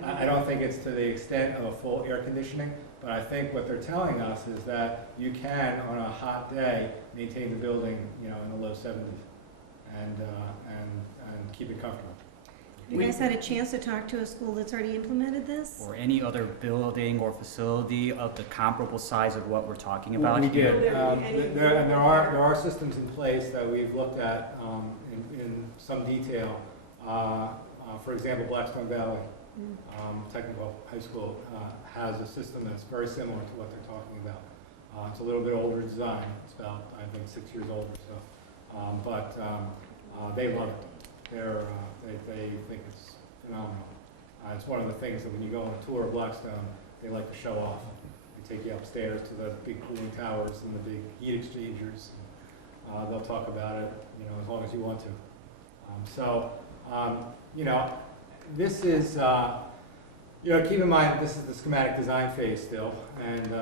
I don't think it's to the extent of a full air conditioning, but I think what they're telling us is that you can, on a hot day, maintain the building, in the low 70s and keep it comfortable. You guys had a chance to talk to a school that's already implemented this? Or any other building or facility of the comparable size of what we're talking about We here? did. There are systems in place that we've looked at in some detail. For example, Blackstone Valley Technical High School has a system that's very similar to what they're talking about. It's a little bit older design. It's about, I think, 6 years old or so. But they love it. They think it's phenomenal. It's one of the things that when you go on a tour of Blackstone, they like to show off. They take you upstairs to the big cooling towers and the big heat exchangers. They'll talk about it, as long as you want to. This is, keep in mind this is the schematic design phase still, and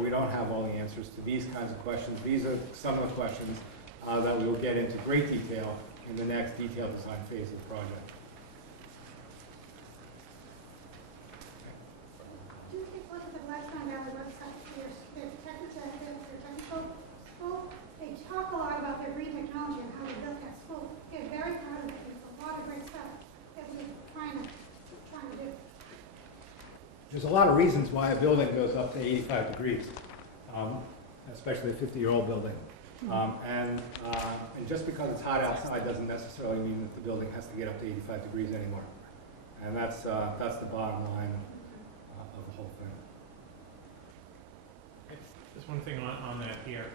we don't have all the answers to these kinds of questions. These are some of the questions that we will get into great detail in the next detailed design phase of the project. Do you take a look at the Blackstone Valley website for their technical school? They talk a lot about their green technology and how they built that school. They're very proud of it. There's a lot of great stuff that we're trying to do. there's a lot of reasons why a building goes up to 85 degrees, especially a 50-year-old building. And just because it's hot outside doesn't necessarily mean that the building has to get up to 85 degrees anymore. And that's the bottom line of the whole thing. Just one thing on that here.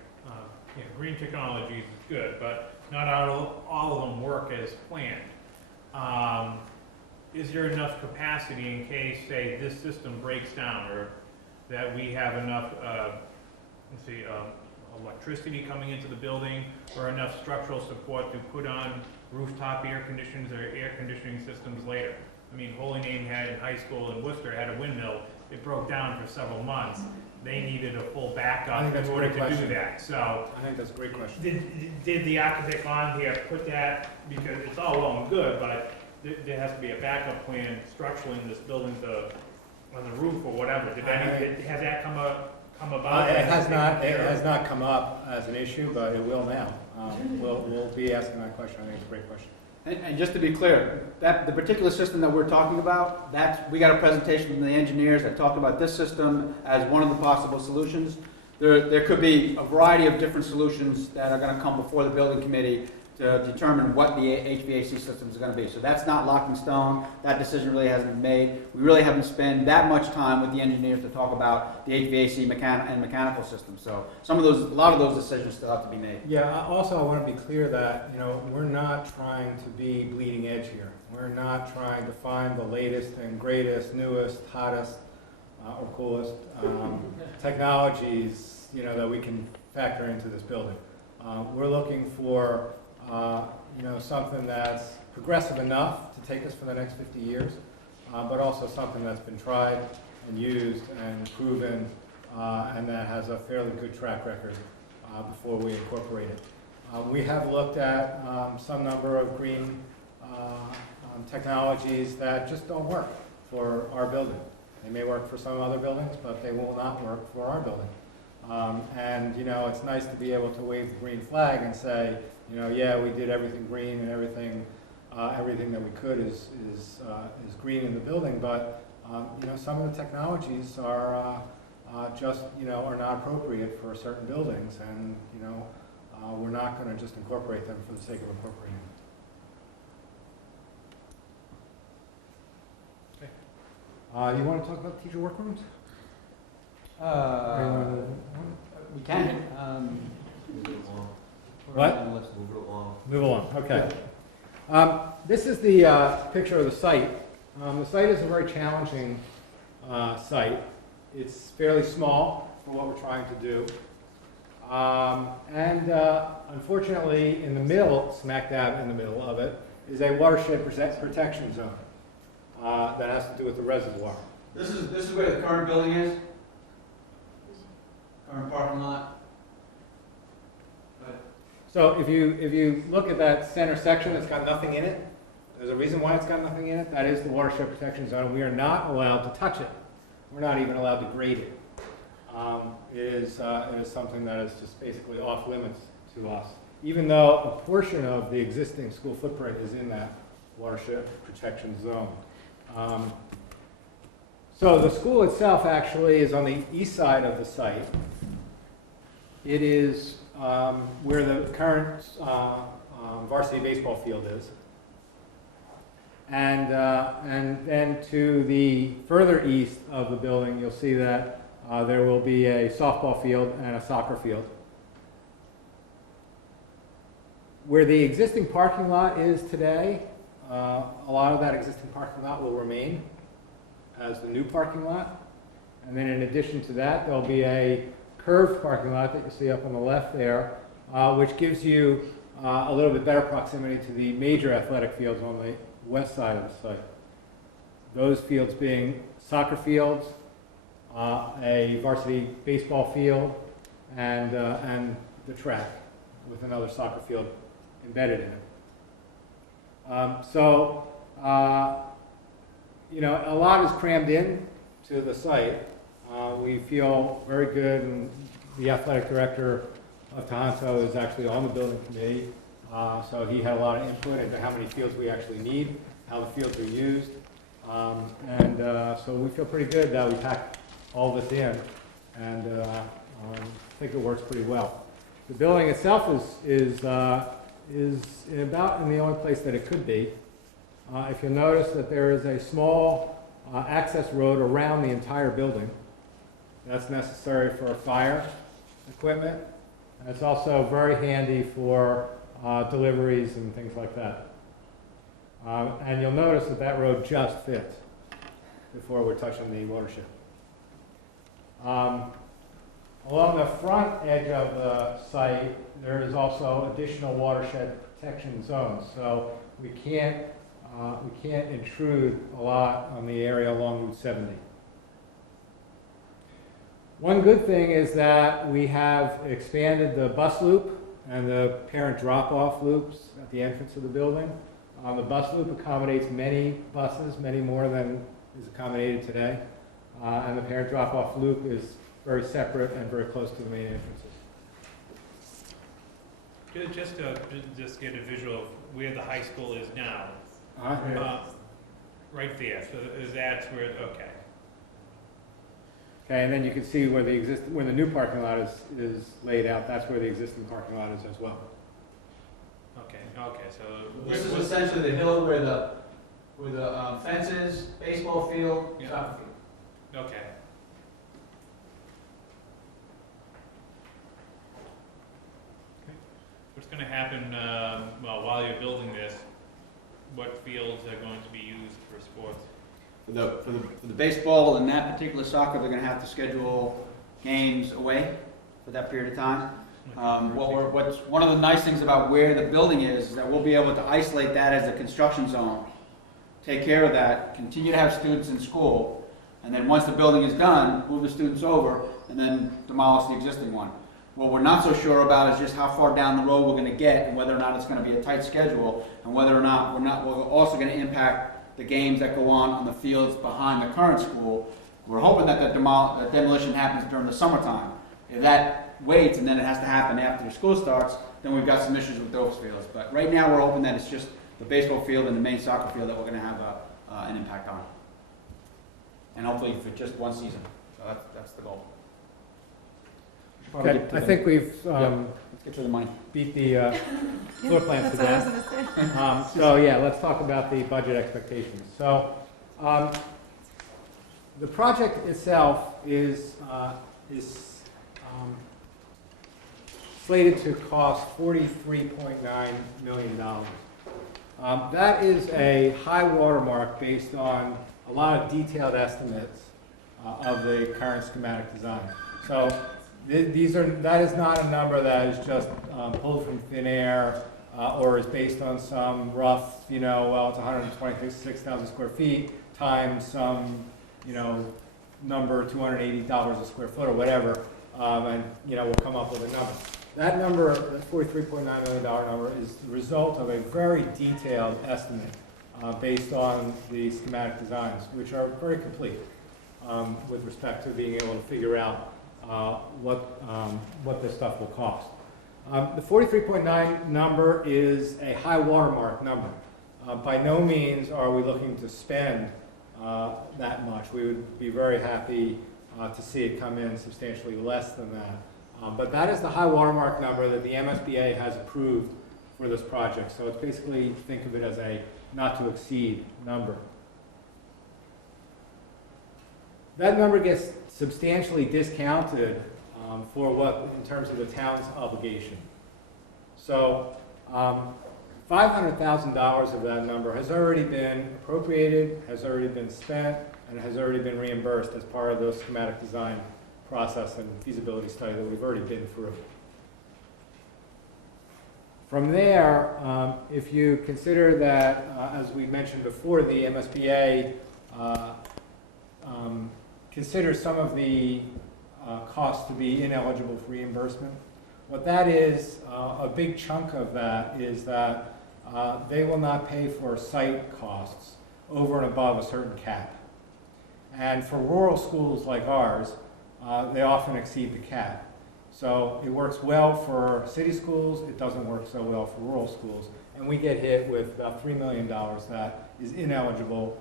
Green technologies is good, but not all of them work as planned. Is there enough capacity in case, say, this system breaks down, or that we have enough, electricity coming into the building, or enough structural support to put on rooftop air conditioners or air conditioning systems later? I mean, Holy Name had in high school in Worcester had a windmill. It broke down for several months. They needed a full backup in order to do that. So I think that's a great question. did the architect on here put that, because it's all well and good, but there has to be a backup plan structurally in this building on the roof or whatever. Has that come about? It has not come up as an issue, but it will now. We'll be asking that question. I think it's a great question. And just to be clear, the particular system that we're talking about, we got a presentation from the engineers that talked about this system as one of the possible solutions. There could be a variety of different solutions that are going to come before the building committee to determine what the HVAC systems are going to be. So that's not locked in stone. That decision really hasn't been made. We really haven't spent that much time with the engineers to talk about the HVAC and mechanical systems. So a lot of those decisions still have to be made. Yeah. Also, I want to be clear that we're not trying to be bleeding edge here. We're not trying to find the latest and greatest, newest, hottest, or coolest technologies that we can factor into this building. We're looking for something that's progressive enough to take us for the next 50 years, but also something that's been tried and used and proven, and that has a fairly good track record before we incorporate it. We have looked at some number of green technologies that just don't work for our building. They may work for some other buildings, but they will not work for our building. And it's nice to be able to wave the green flag and say, yeah, we did everything green and everything that we could is green in the building. But some of the technologies are just are not appropriate for certain buildings, and we're not going to just incorporate them for the sake of incorporating them. Okay. You want to talk about teacher workrooms? We can. What? Let's move it along. Move along, okay. This is the picture of the site. The site is a very challenging site. It's fairly small for what we're trying to do. Unfortunately, in the middle, smack dab in the middle of it, is a watershed protection zone that has to do with the reservoir. This is where the current building is. Current parking lot. So if you look at that center section that's got nothing in it, there's a reason why it's got nothing in it. That is the watershed protection zone. We are not allowed to touch it. We're not even allowed to grade it. It is something that is just basically off limits to us, even though a portion of the existing school footprint is in that watershed protection zone. So the school itself actually is on the east side of the site. It is where the current varsity baseball field is. And then to the further east of the building, you'll see that there will be a softball field and a soccer field. Where the existing parking lot is today, a lot of that existing parking lot will remain as the new parking lot. And then in addition to that, there'll be a curved parking lot that you see up on the left there, which gives you a little bit better proximity to the major athletic fields on the west side of the site. Those fields being soccer fields, a varsity baseball field, and the track with another soccer field embedded in it. A lot is crammed in to the site. We feel very good, and the athletic director of Tahanto is actually on the building committee, so he had a lot of input into how many fields we actually need, how the fields are used. So we feel pretty good that we packed all this in, and think it works pretty well. The building itself is about in the only place that it could be. If you'll notice that there is a small access road around the entire building. That's necessary for fire equipment, and it's also very handy for deliveries and things like that. And you'll notice that that road just fits before we're touching the watershed. Along the front edge of the site, there is also additional watershed protection zones, so we can't intrude a lot on the area along Route 70. One good thing is that we have expanded the bus loop and the parent drop-off loops at the entrance of the building. The bus loop accommodates many buses, many more than is accommodated today. And the parent drop-off loop is very separate and very close to the main entrances. Just to get a visual of where the high school is now. Right there, so that's where, okay. Okay, and then you can see where the new parking lot is laid out. That's where the existing parking lot is as well. Okay, so. This is essentially the hill where the fence is, baseball field, Yeah. soccer field. Okay. What's going to happen, while you're building this? What fields are going to be used for sports? For the baseball and that particular soccer, they're going to have to schedule games away for that period of time. What's one of the nice things about where the building is that we'll be able to isolate that as a construction zone, take care of that, continue to have students in school, and then once the building is done, move the students over, and then demolish the existing one. What we're not so sure about is just how far down the road we're going to get, and whether or not it's going to be a tight schedule, and whether or not we're also going to impact the games that go on the fields behind the current school. We're hoping that that demolition happens during the summertime. If that waits and then it has to happen after the school starts, then we've got some issues with those fields. But right now we're hoping that it's just the baseball field and the main soccer field that we're going to have an impact on. And hopefully for just one season. So that's the goal. Okay, I think we've let's get to the money. beat the floor plans to That's what I was death. gonna say. So yeah, let's talk about the budget expectations. So the project itself is slated to cost $43.9 million. That is a high watermark based on a lot of detailed estimates of the current schematic design. So that is not a number that is just pulled from thin air or is based on some rough, well, it's 126,000 square feet times some, number $280 a square foot or whatever, and we'll come up with a number. That number, that $43.9 million number, is the result of a very detailed estimate based on the schematic designs, which are very complete with respect to being able to figure out what this stuff will cost. The 43.9 number is a high watermark number. By no means are we looking to spend that much. We would be very happy to see it come in substantially less than that. But that is the high watermark number that the MSBA has approved for this project. So it's basically, think of it as a not to exceed number. That number gets substantially discounted for what, in terms of the town's obligation. So $500,000 of that number has already been appropriated, has already been spent, and has already been reimbursed as part of the schematic design process and feasibility study that we've already been through. From there, if you consider that, as we mentioned before, the MSBA considers some of the costs to be ineligible for reimbursement. What that is, a big chunk of that is that they will not pay for site costs over and above a certain cap. And for rural schools like ours, they often exceed the cap. So it works well for city schools, it doesn't work so well for rural schools. And we get hit with about $3 million that is ineligible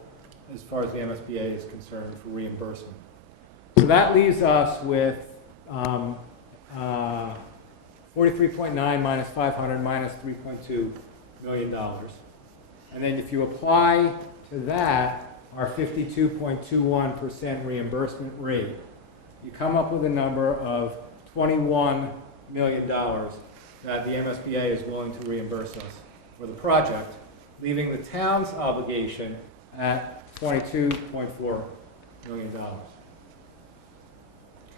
as far as the MSBA is concerned for reimbursement. So that leaves us with 43.9 minus 500 minus $3.2 million. And then if you apply to that our 52.21% reimbursement rate, you come up with a number of $21 million that the MSBA is willing to reimburse us for the project, leaving the town's obligation at $22.4 million.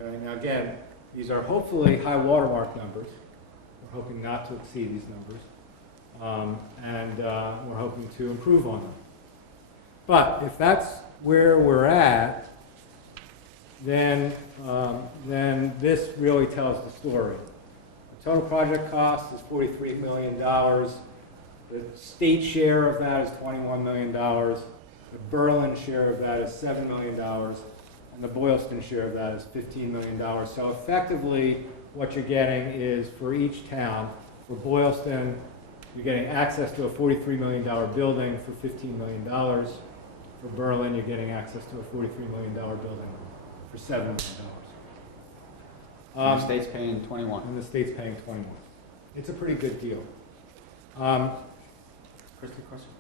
Okay, now again, these are hopefully high watermark numbers. We're hoping not to exceed these numbers, and we're hoping to improve on them. But if that's where we're at, then this really tells the story. The total project cost is $43 million. The state share of that is $21 million. The Berlin share of that is $7 million. And the Boylston share of that is $15 million. So effectively, what you're getting is for each town, for Boylston, you're getting access to a $43 million building for $15 million. For Berlin, you're getting access to a $43 million building for $7 million. The state's paying 21. And the state's paying 21. It's a pretty good deal. Christie, question?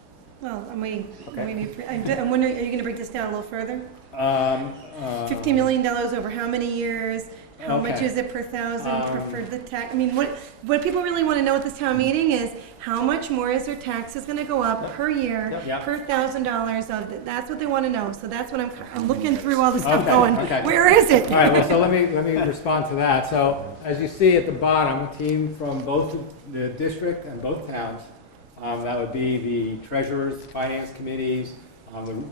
Well, I'm waiting. Okay. I'm wondering, are you going to break this down a little further? $15 million over how many years? How much is it per thousand for the tax? I mean, what people really want to know at this town meeting is how much more is their taxes going to go up per year, per $1,000 of it? That's what they want to know. So that's what I'm looking through all this stuff going, where is it? All right, well, so let me respond to that. So as you see at the bottom, a team from both the district and both towns, that would be the treasurers, finance committees,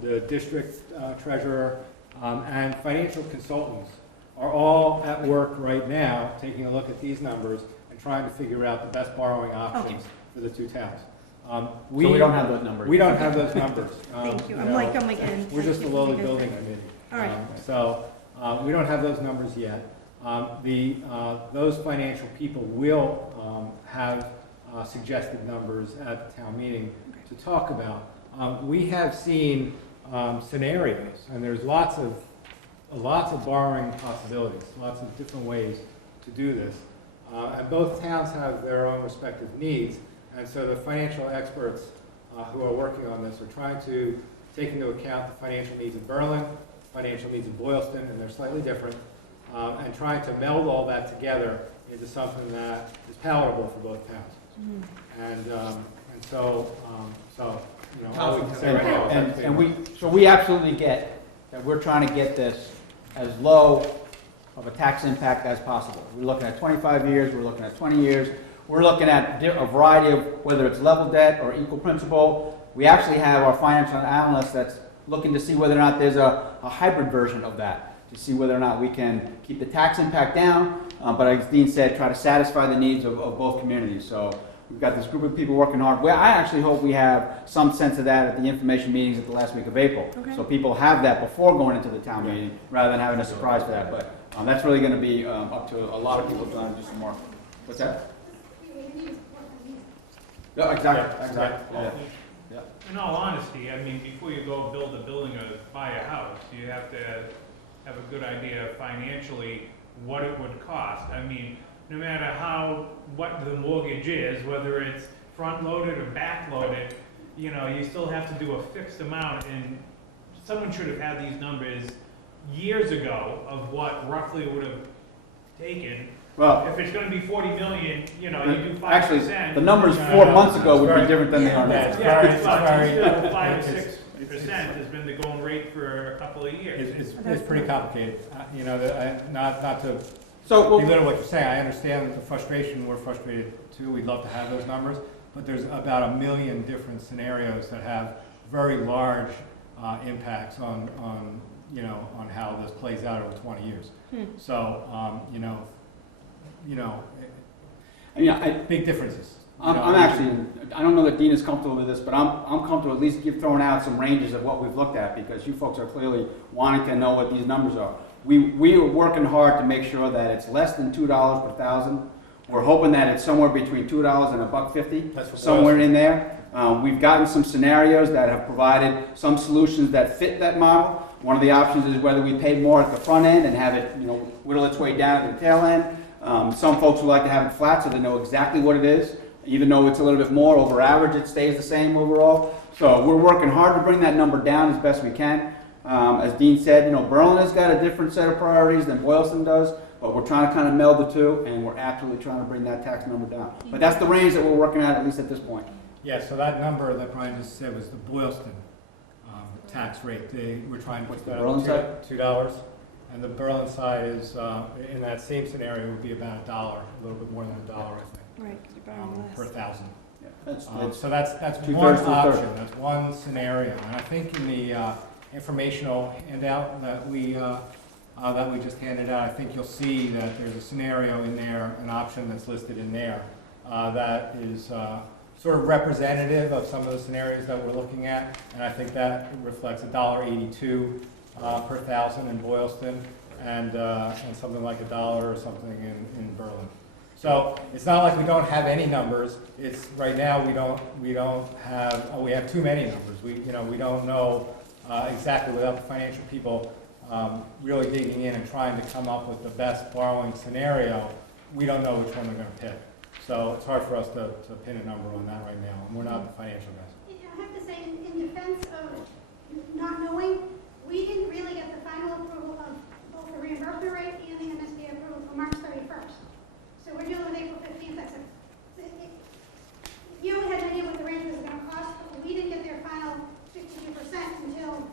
the district treasurer, and financial consultants are all at work right now taking a look at these numbers and trying to figure out the best borrowing options for the two towns. So we don't have those numbers. We don't have those numbers. Thank you. I'm again. We're just a lowly building committee. All right. So we don't have those numbers yet. Those financial people will have suggested numbers at the town meeting to talk about. We have seen scenarios, and there's lots of borrowing possibilities, lots of different ways to do this. And both towns have their own respective needs, and so the financial experts who are working on this are trying to take into account the financial needs of Berlin, financial needs of Boylston, and they're slightly different, and trying to meld all that together into something that is palatable for both towns. And so you know, all we can say right now is so we absolutely get that we're trying to get this as low of a tax impact as possible. We're looking at 25 years, we're looking at 20 years, we're looking at a variety of whether it's level debt or equal principal. We actually have our financial analyst that's looking to see whether or not there's a hybrid version of that, to see whether or not we can keep the tax impact down, but as Dean said, try to satisfy the needs of both communities. So we've got this group of people working hard. Well, I actually hope we have some sense of that at the information meetings at the last week of April. Okay. So people have that before going into the town meeting, rather than having a surprise for that. But that's really going to be up to a lot of people trying to do some work. What's that? Yeah, exactly. Yeah. In all honesty, I mean, before you go build a building or buy a house, you have to have a good idea financially what it would cost. I mean, no matter what the mortgage is, whether it's front-loaded or back-loaded, you know, you still have to do a fixed amount, and someone should have had these numbers years ago of what roughly would have taken. Well, if it's gonna be 40 million, you know, you do 5%. Actually, the numbers 4 months ago would be different than they are now. Yeah, it's about 5 or 6% has been the going rate for a couple of years. It's pretty complicated. You know, not to So belittle what you're saying. I understand the frustration. We're frustrated too. We'd love to have those numbers, but there's about 1 million different scenarios that have very large impacts on how this plays out over 20 years. So big differences. I'm actually, I don't know that Dean is comfortable with this, but I'm comfortable at least throwing out some ranges of what we've looked at, because you folks are clearly wanting to know what these numbers are. We are working hard to make sure that it's less than $2 per thousand. We're hoping that it's somewhere between $2 and $1.50, That's for somewhere in there. We've gotten some scenarios that have provided some solutions that fit that model. One of the options is whether we pay more at the front end and have it, whittle its way down to the tail end. Some folks would like to have it flat so they know exactly what it is. Even though it's a little bit more over average, it stays the same overall. So we're working hard to bring that number down as best we can. As Dean said, Berlin has got a different set of priorities than Boylston does, but we're trying to kind of meld the two, and we're absolutely trying to bring that tax number down. But that's the range that we're working at least at this point. Yeah, so that number that Brian just said was the Boylston tax rate. We're trying to put that Berlin side? up to $2, and the Berlin side is, in that same scenario, would be about $1, a little bit more than $1, I think. Right, 'cause you're borrowing less. Per thousand. It's So that's two one thirds to a third. option, that's one scenario. And I think in the informational handout that we just handed out, I think you'll see that there's a scenario in there, an option that's listed in there, that is sort of representative of some of the scenarios that we're looking at. And I think that reflects $1.82 per thousand in Boylston, and something like $1 or something in Berlin. So it's not like we don't have any numbers. It's right now we don't have, we have too many numbers. We don't know exactly, without the financial people really digging in and trying to come up with the best borrowing scenario. We don't know which one they're going to pick. So it's hard for us to pin a number on that right now, and we're not the financial guys. I have to say, in defense of not knowing, we didn't really get the final approval of both the reimbursement rate and the MSBA approval for March 31st. So we're dealing with April 15th. You only had an idea what the range was going to cost, but we didn't get their final 52% until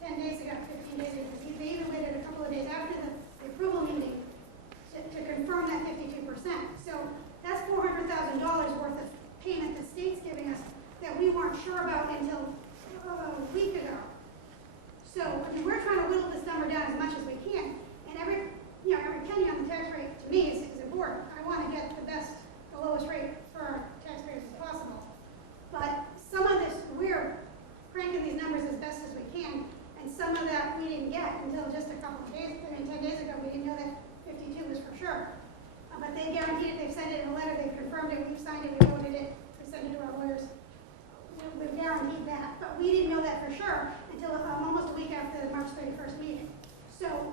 10 days ago, 15 days ago. They even waited a couple of days after the approval meeting to confirm that 52%. So that's $400,000 worth of payment the state's giving us that we weren't sure about until a week ago. So we're trying to whittle this number down as much as we can. And every penny on the tax rate to me is important. I want to get the lowest rate for our taxpayers as possible. But some of this, we're cranking these numbers as best as we can, and some of that we didn't get until just a couple of days, 10 days ago. We didn't know that 52 was for sure. But they guaranteed it. They've sent it in a letter. They've confirmed it. We've signed it. We voted it. We sent it to our lawyers. We've guaranteed that. But we didn't know that for sure until almost a week after the March 31st meeting. So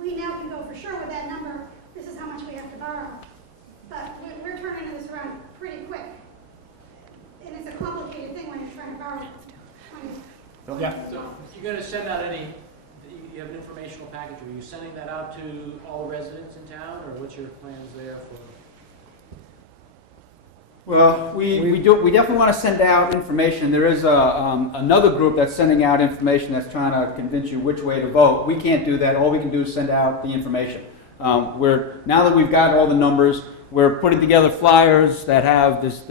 we now can go for sure with that number. This is how much we have to borrow. But we're turning this around pretty quick. And it's a complicated thing when you're trying to borrow money. Yeah. So you're going to send out you have an informational package. Are you sending that out to all residents in town, or what's your plans there for? Well, we definitely want to send out information. There is another group that's sending out information that's trying to convince you which way to vote. We can't do that. All we can do is send out the information. Now that we've got all the numbers, we're putting together flyers that have this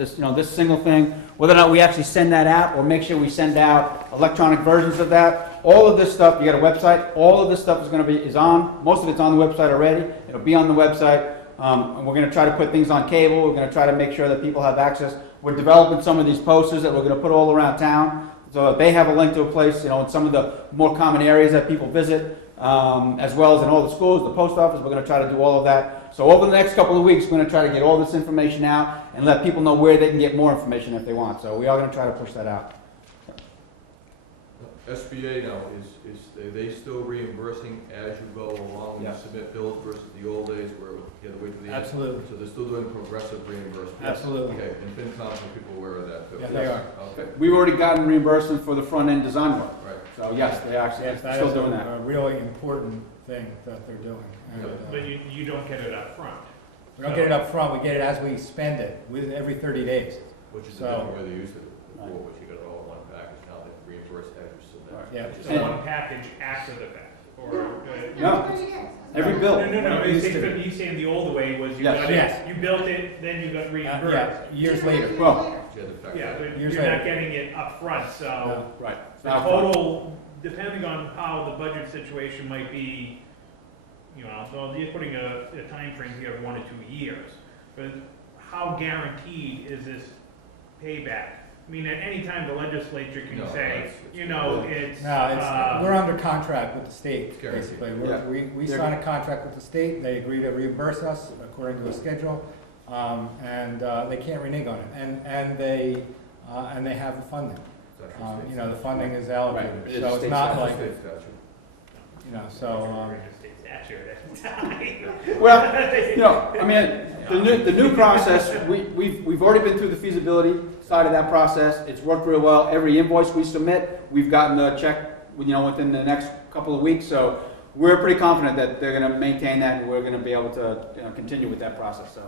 single thing. Whether or not we actually send that out, or make sure we send out electronic versions of that. All of this stuff, you got a website. All of this stuff is on. Most of it's on the website already. It'll be on the website. And we're going to try to put things on cable. We're going to try to make sure that people have access. We're developing some of these posters that we're going to put all around town, so that they have a link to a place, in some of the more common areas that people visit, as well as in all the schools, the post office. We're going to try to do all of that. So over the next couple of weeks, we're going to try to get all this information out and let people know where they can get more information if they want. So we are going to try to push that out. SBA now, are they still reimbursing as you go along when you Yes. submit bills versus the old days where you had to wait to the end? Absolutely. So they're still doing progressive reimbursement? Absolutely. Okay, and FinCom, are people aware of that too? Yeah, they are. Okay, We've already gotten reimbursement for the front-end design work. right. So yes, they actually Yes, that still is doing that. a really important thing that they're doing. And, But you don't get it up front. we don't get it up front, we get it as we spend it, with every 30 days. Which is So- the different way they used it before, which you got it all in one package, now they reimburse as you submit. Right. Yeah. Which is So fine. one package after the fact, or? No. Every bill. No, It used to be. he's saying the old way was you Yes. got Yes. it, you built it, then you got reimbursed. Yeah, years later. Well, You had to factor Yeah, that in. but Years you're later. not getting it up front, so No. right. the total, depending on how the budget situation might be, so you're putting a time frame here of 1 to 2 years. But how guaranteed is this payback? I mean, at any time, the legislature can No, say, it's- it's. No, we're under contract with the state, It's guaranteed. basically. Yeah. We sign a contract with the state, they agree to reimburse us according to a schedule and they can't renege on it, and they have the funding. You know, the funding is allocated, Right. so it's not like, State statute. you know, so, Well, you know, I mean, the new process, we've already been through the feasibility side of that process. It's worked real well. Every invoice we submit, we've gotten a check, you know, within the next couple of weeks. So we're pretty confident that they're going to maintain that, and we're going to be able to, you know, continue with that process. So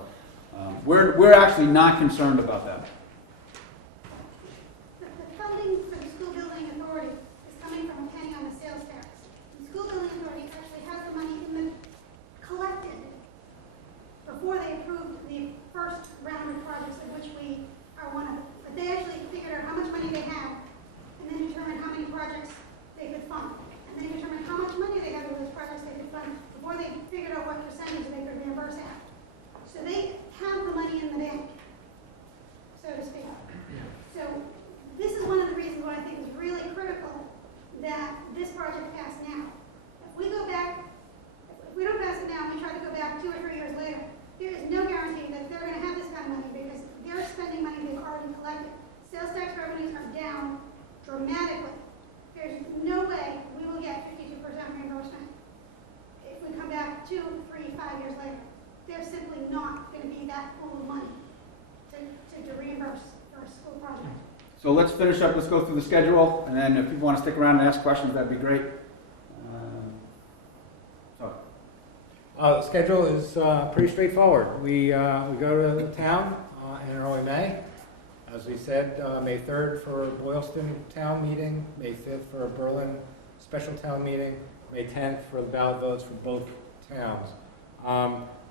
we're actually not concerned about that. The funding for the school building authority is coming from a penny on the sales tax. The school building authority actually has the money in the collected before they approved the first round of projects, of which we are one of them. But they actually figured out how much money they had, and then determined how many projects they could fund. And then determined how much money they had with those projects they could fund before they figured out what percentage they could reimburse at. So they have the money in the bank, so to speak. So this is one of the reasons why I think it's really critical that this project pass now. If we go back, if we don't pass it now, and we try to go back 2 or 3 years later, there is no guarantee that they're going to have this kind of money because they're spending money they've already collected. Sales tax revenues are down dramatically. There's no way we will get 52% reimbursement if we come back 2, 3, 5 years later. There's simply not going to be that pool of money to reimburse for a school project. So let's finish up. Let's go through the schedule, and then if people want to stick around and ask questions, that'd be great. the schedule is pretty straightforward. We go to the town in early May. As we said, May 3rd for Boylston Town Meeting, May 5th for a Berlin Special Town Meeting, May 10th for the ballot votes for both towns.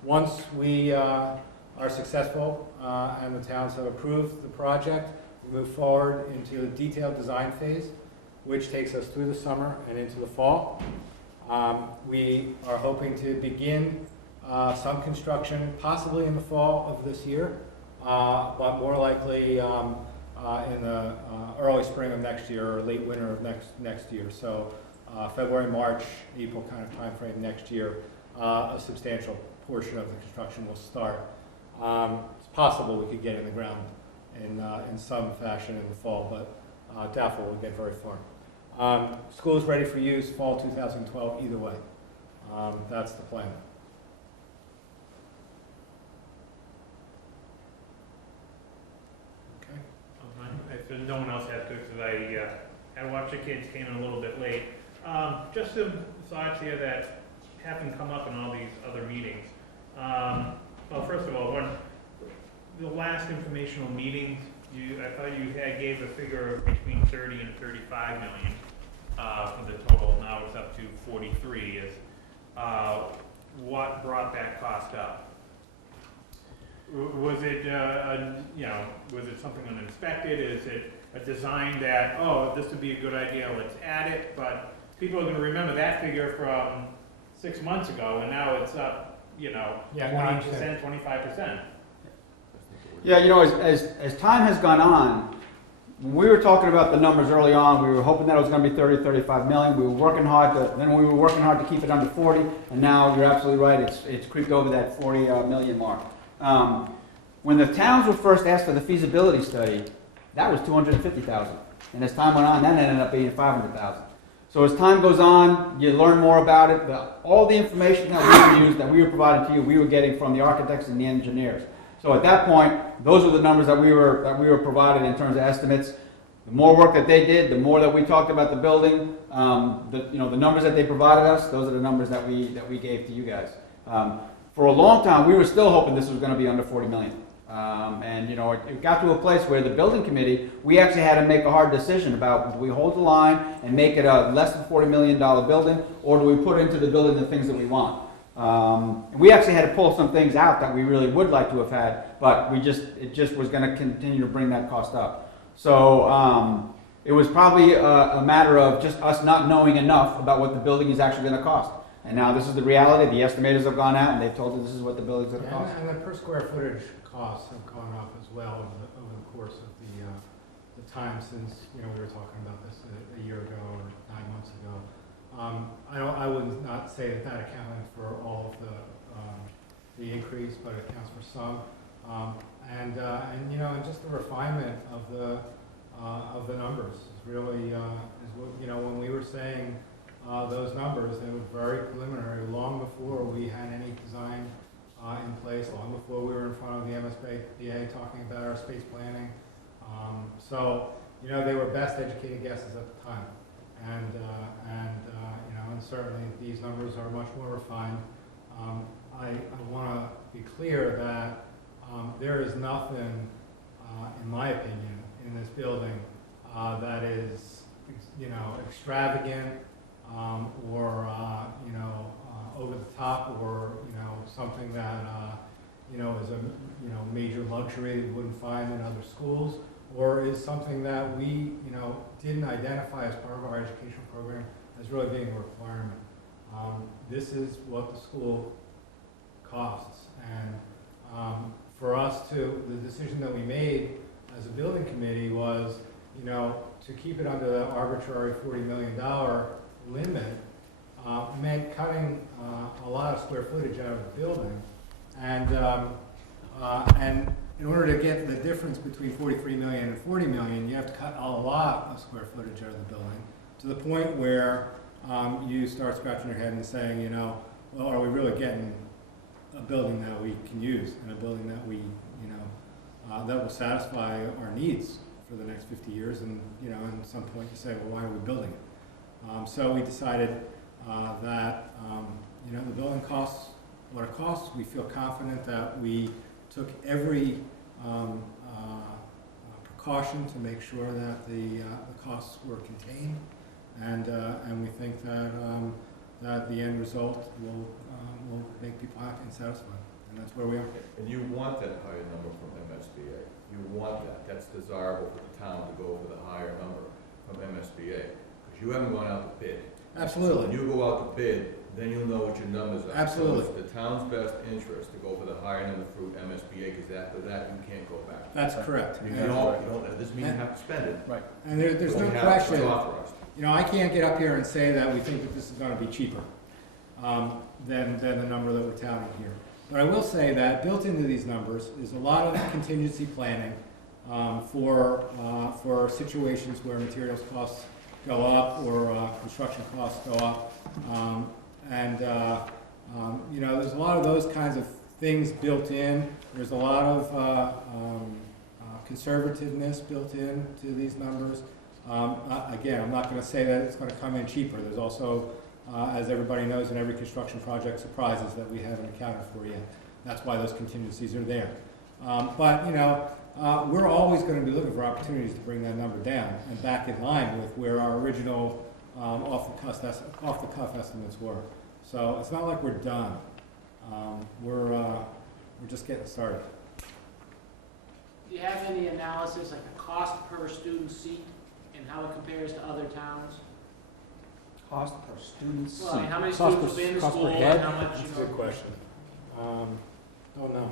Once we are successful and the towns have approved the project, we move forward into the detailed design phase, which takes us through the summer and into the fall. We are hoping to begin some construction possibly in the fall of this year, but more likely in the early spring of next year or late winter of next year. So February, March, April kind of time frame next year, a substantial portion of the construction will start. It's possible we could get in the ground in some fashion in the fall, but doubtful we'll get very far. School is ready for use fall 2012 either way. That's the plan. Okay. If no one else has to, because I had to watch the kids, came in a little bit late. Just some thoughts here that haven't come up in all these other meetings. Well, first of all, the last informational meeting, I thought you gave a figure of between 30 and 35 million for the total. Now it's up to 43. What brought that cost up? Was it was it something unexpected? Is it a design that, oh, this would be a good idea, let's add it? But people are going to remember that figure from 6 months ago, and now it's up, 20%, 25%. Yeah, as time has gone on, when we were talking about the numbers early on, we were hoping that it was going to be 30, 35 million. We were working hard to keep it under 40, and now you're absolutely right, it's creeped over that 40 million mark. When the towns were first asked for the feasibility study, that was 250,000. And as time went on, that ended up being 500,000. So as time goes on, you learn more about it. All the information that we were providing to you, we were getting from the architects and the engineers. So at that point, those were the numbers that we were provided in terms of estimates. The more work that they did, the more that we talked about the building. The numbers that they provided us, those are the numbers that we gave to you guys. For a long time, we were still hoping this was going to be under 40 million. It got to a place where the building committee, we actually had to make a hard decision about, do we hold the line and make it a less than $40 million building, or do we put into the building the things that we want? We actually had to pull some things out that we really would like to have had, but it just was going to continue to bring that cost up. So it was probably a matter of just us not knowing enough about what the building is actually going to cost. And now this is the reality. The estimators have gone out and they've told us this is what the building's going to cost. And the per square footage costs have gone up as well over the course of the time since we were talking about this a year ago or 9 months ago. I would not say that accounted for all of the increase, but it accounts for some. And you know, and just the refinement of the numbers is really, is what, you know, when we were saying those numbers, they were very preliminary, long before we had any design in place, long before we were in front of the MSBA talking about our space planning. So, you know, they were best educated guesses at the time. And you know, and certainly these numbers are much more refined. I want to be clear that there is nothing, in my opinion, in this building that is, you know, extravagant or you know, over the top, or you know, something that you know, is a major luxury you wouldn't find in other schools, or is something that we, you know, didn't identify as part of our education program as really being a requirement. This is what the school costs, and for us to, the decision that we made as a building committee was, you know, to keep it under the arbitrary $40 million limit meant cutting a lot of square footage out of the building, and in order to get the difference between 43 million and 40 million, you have to cut a lot of square footage out of the building, to the point where you start scratching your head and saying, you know, well, are we really getting a building that we can use, and a building that we, you know, that will satisfy our needs for the next 50 years? And, you know, at some point you say, well, why are we building it? So we decided that, you know, the building costs what it costs. We feel confident that we took every precaution to make sure that the costs were contained, and we think that that the end result will make people happy and satisfied, and that's where we are. And you want that higher number from MSBA. You want that. That's desirable for the town to go for the higher number from MSBA, because you haven't gone out to bid. Absolutely. So when you go out to bid, then you'll know what your numbers are. Absolutely. So it's the town's best interest to go for the higher number through MSBA, because after that, you can't go back. That's correct. You don't, that doesn't mean you have to spend it. Right. And there's but no you have question. to authorize. You know, I can't get up here and say that we think that this is going to be cheaper than the number that we're touting here. But I will say that built into these numbers is a lot of contingency planning for situations where materials costs go up or construction costs go up. You know, there's a lot of those kinds of things built in. There's a lot of conservativeness built in to these numbers. Again, I'm not going to say that it's going to come in cheaper. There's also, as everybody knows, in every construction project, surprises that we haven't accounted for yet. That's why those contingencies are there. But, you know, we're always going to be looking for opportunities to bring that number down and back in line with where our original off-the-cuff estimates were. So it's not like we're done. We're just getting started. Do you have any analysis, like the cost per student seat and how it compares to other towns? Cost per student seat. Well, I mean, how many students will be in the school and how much, That's you a good know? question. Don't know.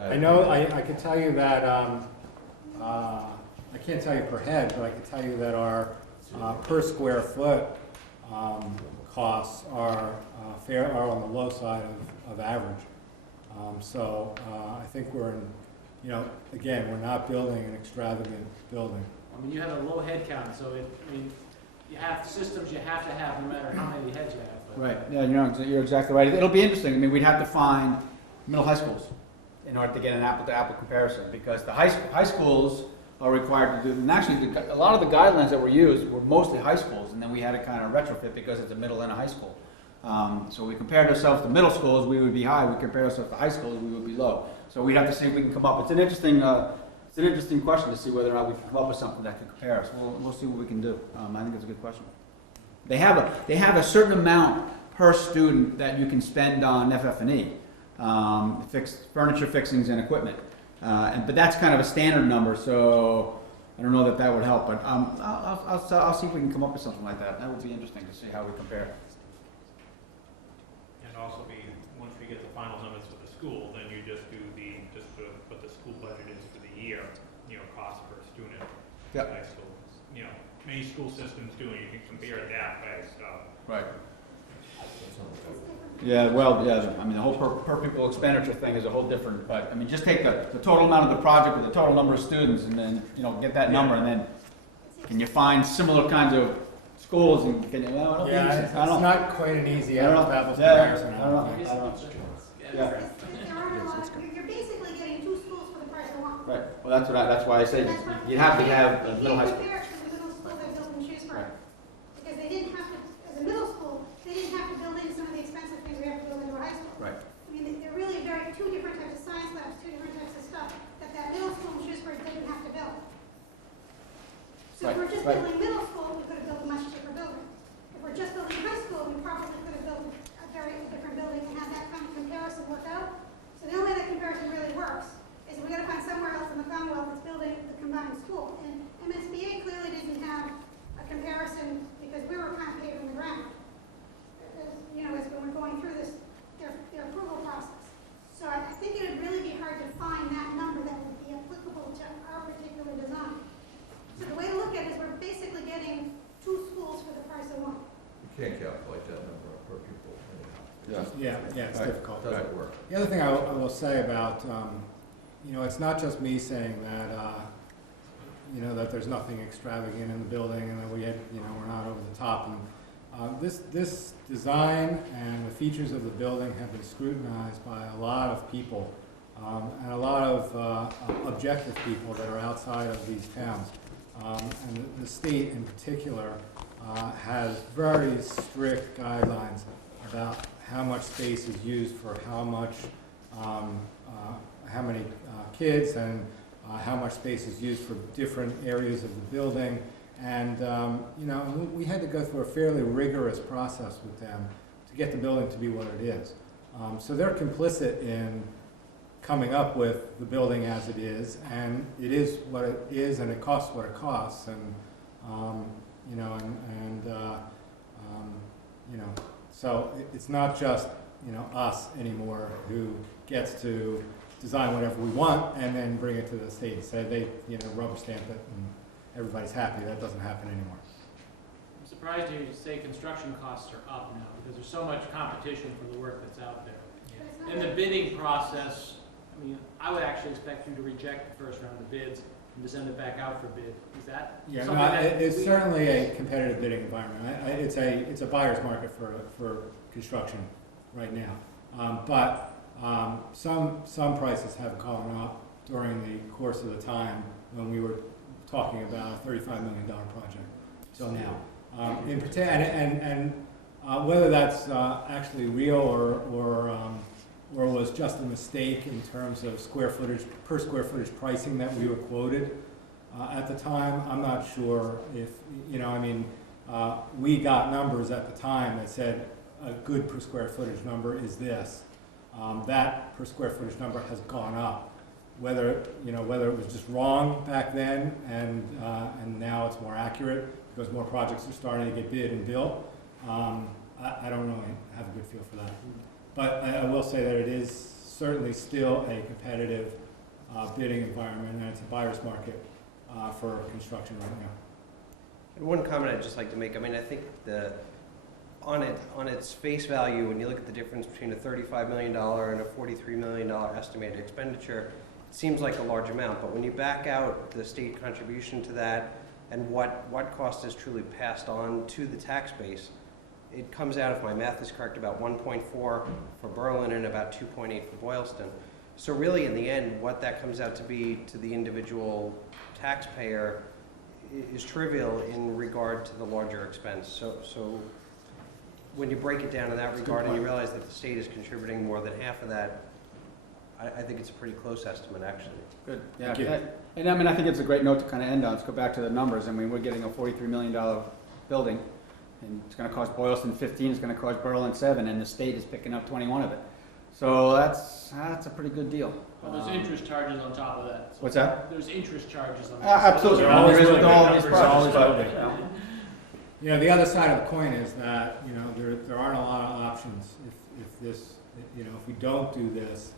I know, I can tell you that, I can't tell you per head, but I can tell you that our per square foot costs are are on the low side of average. So I think we're in, you know, again, we're not building an extravagant building. I mean, you have a low head count, so I mean, you have systems you have to have no matter how many heads you have. But Right, yeah, you're exactly right. It'll be interesting. I mean, we'd have to find middle high schools in order to get an apple-to-apple comparison, because the high schools are required to do, and actually, a lot of the guidelines that were used were mostly high schools, and then we had to kind of retrofit because it's a middle and a high school. So we compared ourselves to middle schools, we would be high. We compared ourselves to high schools, we would be low. So we'd have to see if we can come up. It's an interesting question to see whether or not we can come up with something that can compare us. We'll see what we can do. I think it's a good question. They have a certain amount per student that you can spend on FF&E, furniture fixings and equipment. But that's kind of a standard number, so I don't know that would help. But I'll see if we can come up with something like that. That would be interesting to see how we compare. And also once we get the final numbers for the school, then you just do what the school budget is for the year, you know, cost per student. Yep. High school, you know, many school systems do, and you can compare that by stuff. Right. Yeah, well, yeah, I mean, the whole per pupil expenditure thing is a whole different, but, I mean, just take the total amount of the project with the total number of students, and then, you know, get that number, and then, can you find similar kinds of schools, and can you, well, I don't think Yeah, it's- it's I don't know. not quite an easy I don't know. apples to Yeah, comparison. I don't know. Maybe some constituents. Yeah. There aren't a lot, you're basically getting 2 schools for the price of 1. Right, well, that's why I say you have to have a middle high school. You can't compare it to the middle school that built in Shrewsbury. Because they didn't have to, as a middle school, they didn't have to build in some of the expensive things we have to build into a high school. Right. I mean, they're really two different types of science labs, 2 different types of stuff that middle school in Shrewsbury didn't have to build. So if we're just Right. building middle school, we could have built a much cheaper building. If we're just building high school, we probably could have built a very different building and had that kind of comparison work out. So the only way that comparison really works is we gotta find somewhere else in the Commonwealth that's building the combined school. And MSBA clearly didn't have a comparison because we were kind of paving the ground. As, you know, as we were going through this, their approval process. So I think it would really be hard to find that number that would be applicable to our particular design. So the way to look at it is we're basically getting 2 schools for the price of 1. You can't calculate that number per pupil anyhow. Yeah, it's Right. difficult. It doesn't work. The other thing I will say about, you know, it's not just me saying that, you know, that there's nothing extravagant in the building and that we're not over the top. And this design and the features of the building have been scrutinized by a lot of people and a lot of objective people that are outside of these towns. And the state in particular has very strict guidelines about how much space is used for how many kids, and how much space is used for different areas of the building. And you know, we had to go through a fairly rigorous process with them to get the building to be what it is. So they're complicit in coming up with the building as it is, and it is what it is, and it costs what it costs. And you know, you know, so it's not just, you know, us anymore who gets to design whatever we want and then bring it to the state and say they, you know, rubber stamp it and everybody's happy. That doesn't happen anymore. I'm surprised you say construction costs are up now, because there's so much competition for the work that's out there. But it's not In the bidding process, I mean, I would actually expect you to reject the first round of bids and to send it back out for bid. Is that Yeah, something no, that it's we- certainly a competitive bidding environment. It's a buyer's market for construction right now. But some prices have gone up during the course of the time when we were talking about a $35 million project till now. And whether that's actually real or was just a mistake in terms of per square footage pricing that we were quoted at the time, I'm not sure if, you know, I mean, we got numbers at the time that said a good per square footage number is this. That per square footage number has gone up. Whether it was just wrong back then and now it's more accurate because more projects are starting to get bid and built, I don't really have a good feel for that. But I will say that it is certainly still a competitive bidding environment, and it's a buyer's market for construction right now. And one comment I'd just like to make, I mean, I think on its face value, when you look at the difference between a $35 million and a $43 million estimated expenditure, it seems like a large amount, but when you back out the state contribution to that and what cost is truly passed on to the tax base, it comes out, if my math is correct, about 1.4 for Berlin and about 2.8 for Boylston. So really, in the end, what that comes out to be to the individual taxpayer is trivial in regard to the larger expense. So when you break it down in that regard and you realize that the state is contributing more than half of that, I think it's a pretty close estimate, actually. Good, Thank yeah. you. And I mean, I think it's a great note to kind of end on. Let's go back to the numbers. I mean, we're getting a $43 million building, and it's going to cost Boylston 15, it's going to cost Berlin 7, and the state is picking up 21 of it. So that's a pretty good deal. Well, there's interest charges on top of that. So What's that? There's interest charges on that. Absolutely. They're always There is really with all good these numbers, projects, always but, good. you know. You know, the other side of the coin is that, you know, there aren't a lot of options if we don't do this.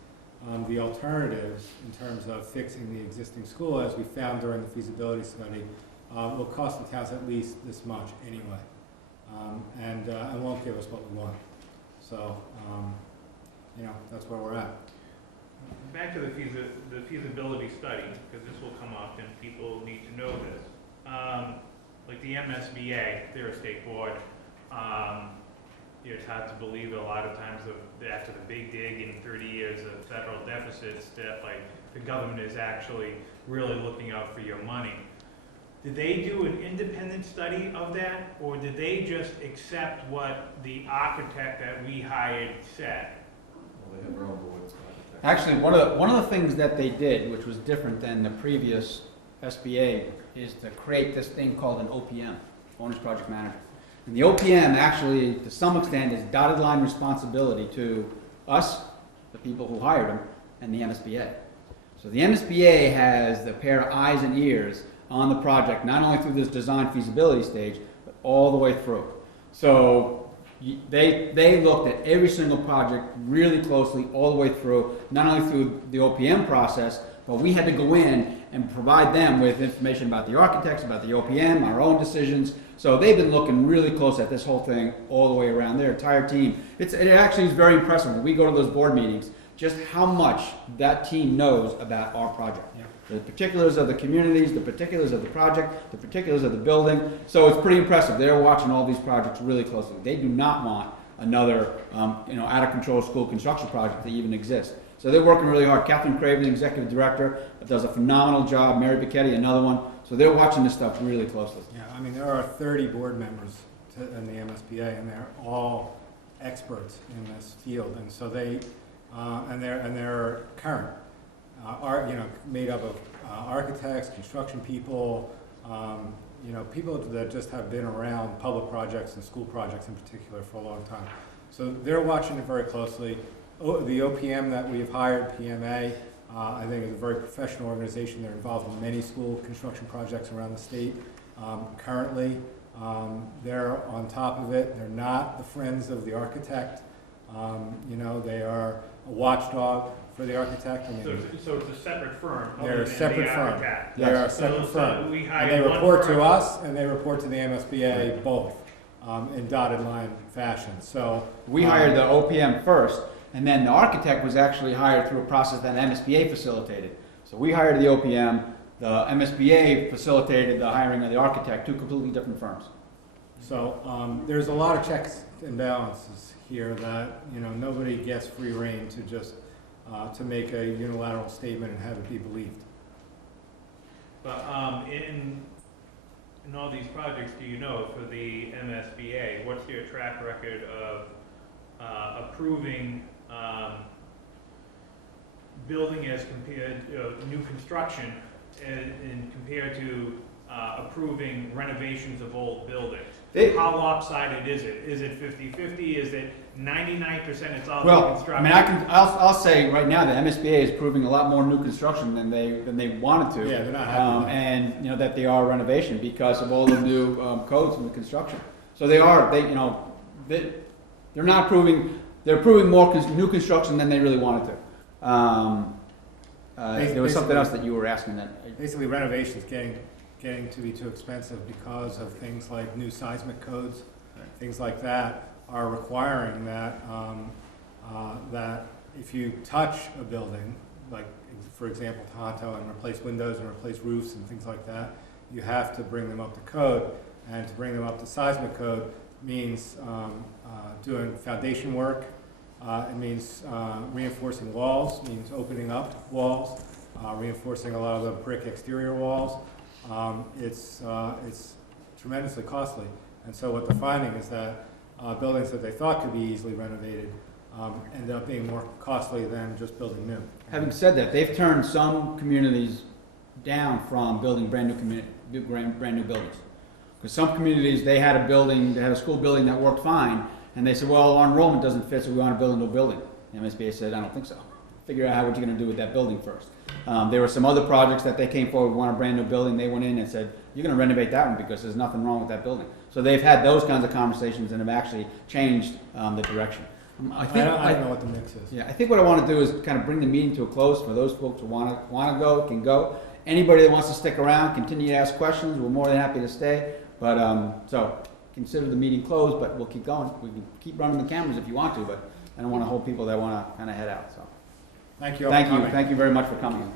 The alternatives in terms of fixing the existing school, as we found during the feasibility study, will cost the towns at least this much anyway, and won't give us what we want. So, that's where we're at. Back to the feasibility study, because this will come up and people need to know this. Like the MSBA, they're a state board. It's hard to believe a lot of times that after the big dig in 30 years of federal deficits, that like the government is actually really looking out for your money. Did they do an independent study of that, or did they just accept what the architect that we hired said? Well, they have their own boards. Actually, one of the things that they did, which was different than the previous SBA, is to create this thing called an OPM, Owner's Project Manager. And the OPM actually, to some extent, is dotted line responsibility to us, the people who hired them, and the MSBA. So the MSBA has the pair of eyes and ears on the project, not only through this design feasibility stage, but all the way through. So they looked at every single project really closely all the way through, not only through the OPM process, but we had to go in and provide them with information about the architects, about the OPM, our own decisions. So they've been looking really close at this whole thing all the way around. Their entire team. It actually is very impressive when we go to those board meetings, just how much that team knows about our project. Yeah. The particulars of the communities, the particulars of the project, the particulars of the building. So it's pretty impressive. They're watching all these projects really closely. They do not want another out of control school construction project to even exist. So they're working really hard. Catherine Craven, the executive director, does a phenomenal job. Mary Bicchetti, another one. So they're watching this stuff really closely. Yeah, I mean, there are 30 board members in the MSBA, and they're all experts in this field, and so they, and they're current, made up of architects, construction people, people that just have been around public projects and school projects in particular for a long time. So they're watching it very closely. The OPM that we've hired, PMA, I think is a very professional organization. They're involved in many school construction projects around the state. Currently, they're on top of it. They're not the friends of the architect. They are a watchdog for the architect. So it's a separate firm. They're a separate firm. Yes. They're a separate firm. So we And hired they one report firm. to us, and they report to the MSBA both in dotted line fashion. So We hired the OPM first, and then the architect was actually hired through a process that MSBA facilitated. So we hired the OPM, the MSBA facilitated the hiring of the architect, two completely different firms. So there's a lot of checks and balances here that, nobody gets free rein to just, to make a unilateral statement and have it be believed. But in all these projects, do you know, for the MSBA, what's their track record of approving building as compared new construction and compared to approving renovations of old buildings? How lopsided is it? Is it 50-50? Is it 99% it's all new Well, construction? I'll say right now the MSBA is approving a lot more new construction than they wanted to. Yeah, they're not happy. And that they are renovation because of all the new codes in the construction. So they're not approving. They're approving more new construction than they really wanted to. There was something else that you were asking then. Basically, renovations getting to be too expensive because of things like new seismic codes, things like that are requiring that that if you touch a building, like for example Tahanto, and replace windows and replace roofs and things like that, you have to bring them up to code, and to bring them up to seismic code means doing foundation work. It means reinforcing walls, means opening up walls, reinforcing a lot of the brick exterior walls. It's tremendously costly. And so what they're finding is that buildings that they thought could be easily renovated end up being more costly than just building new. Having said that, they've turned some communities down from building brand new buildings. Because some communities, they had a school building that worked fine, and they said, well, our enrollment doesn't fit, so we want to build a new building. The MSBA said, I don't think so. Figure out what you're going to do with that building first. There were some other projects that they came forward, want a brand new building. They went in and said, you're going to renovate that one because there's nothing wrong with that building. So they've had those kinds of conversations and have actually changed the direction. I don't know what the mix is. Yeah, I think what I want to do is kind of bring the meeting to a close. For those folks who want to go, can go. Anybody that wants to stick around, continue to ask questions, we're more than happy to stay. But so consider the meeting closed, but we'll keep going. We can keep running the cameras if you want to, but I don't want to hold people that want to kind of head out, so. Thank you all for coming. Thank you very much for coming.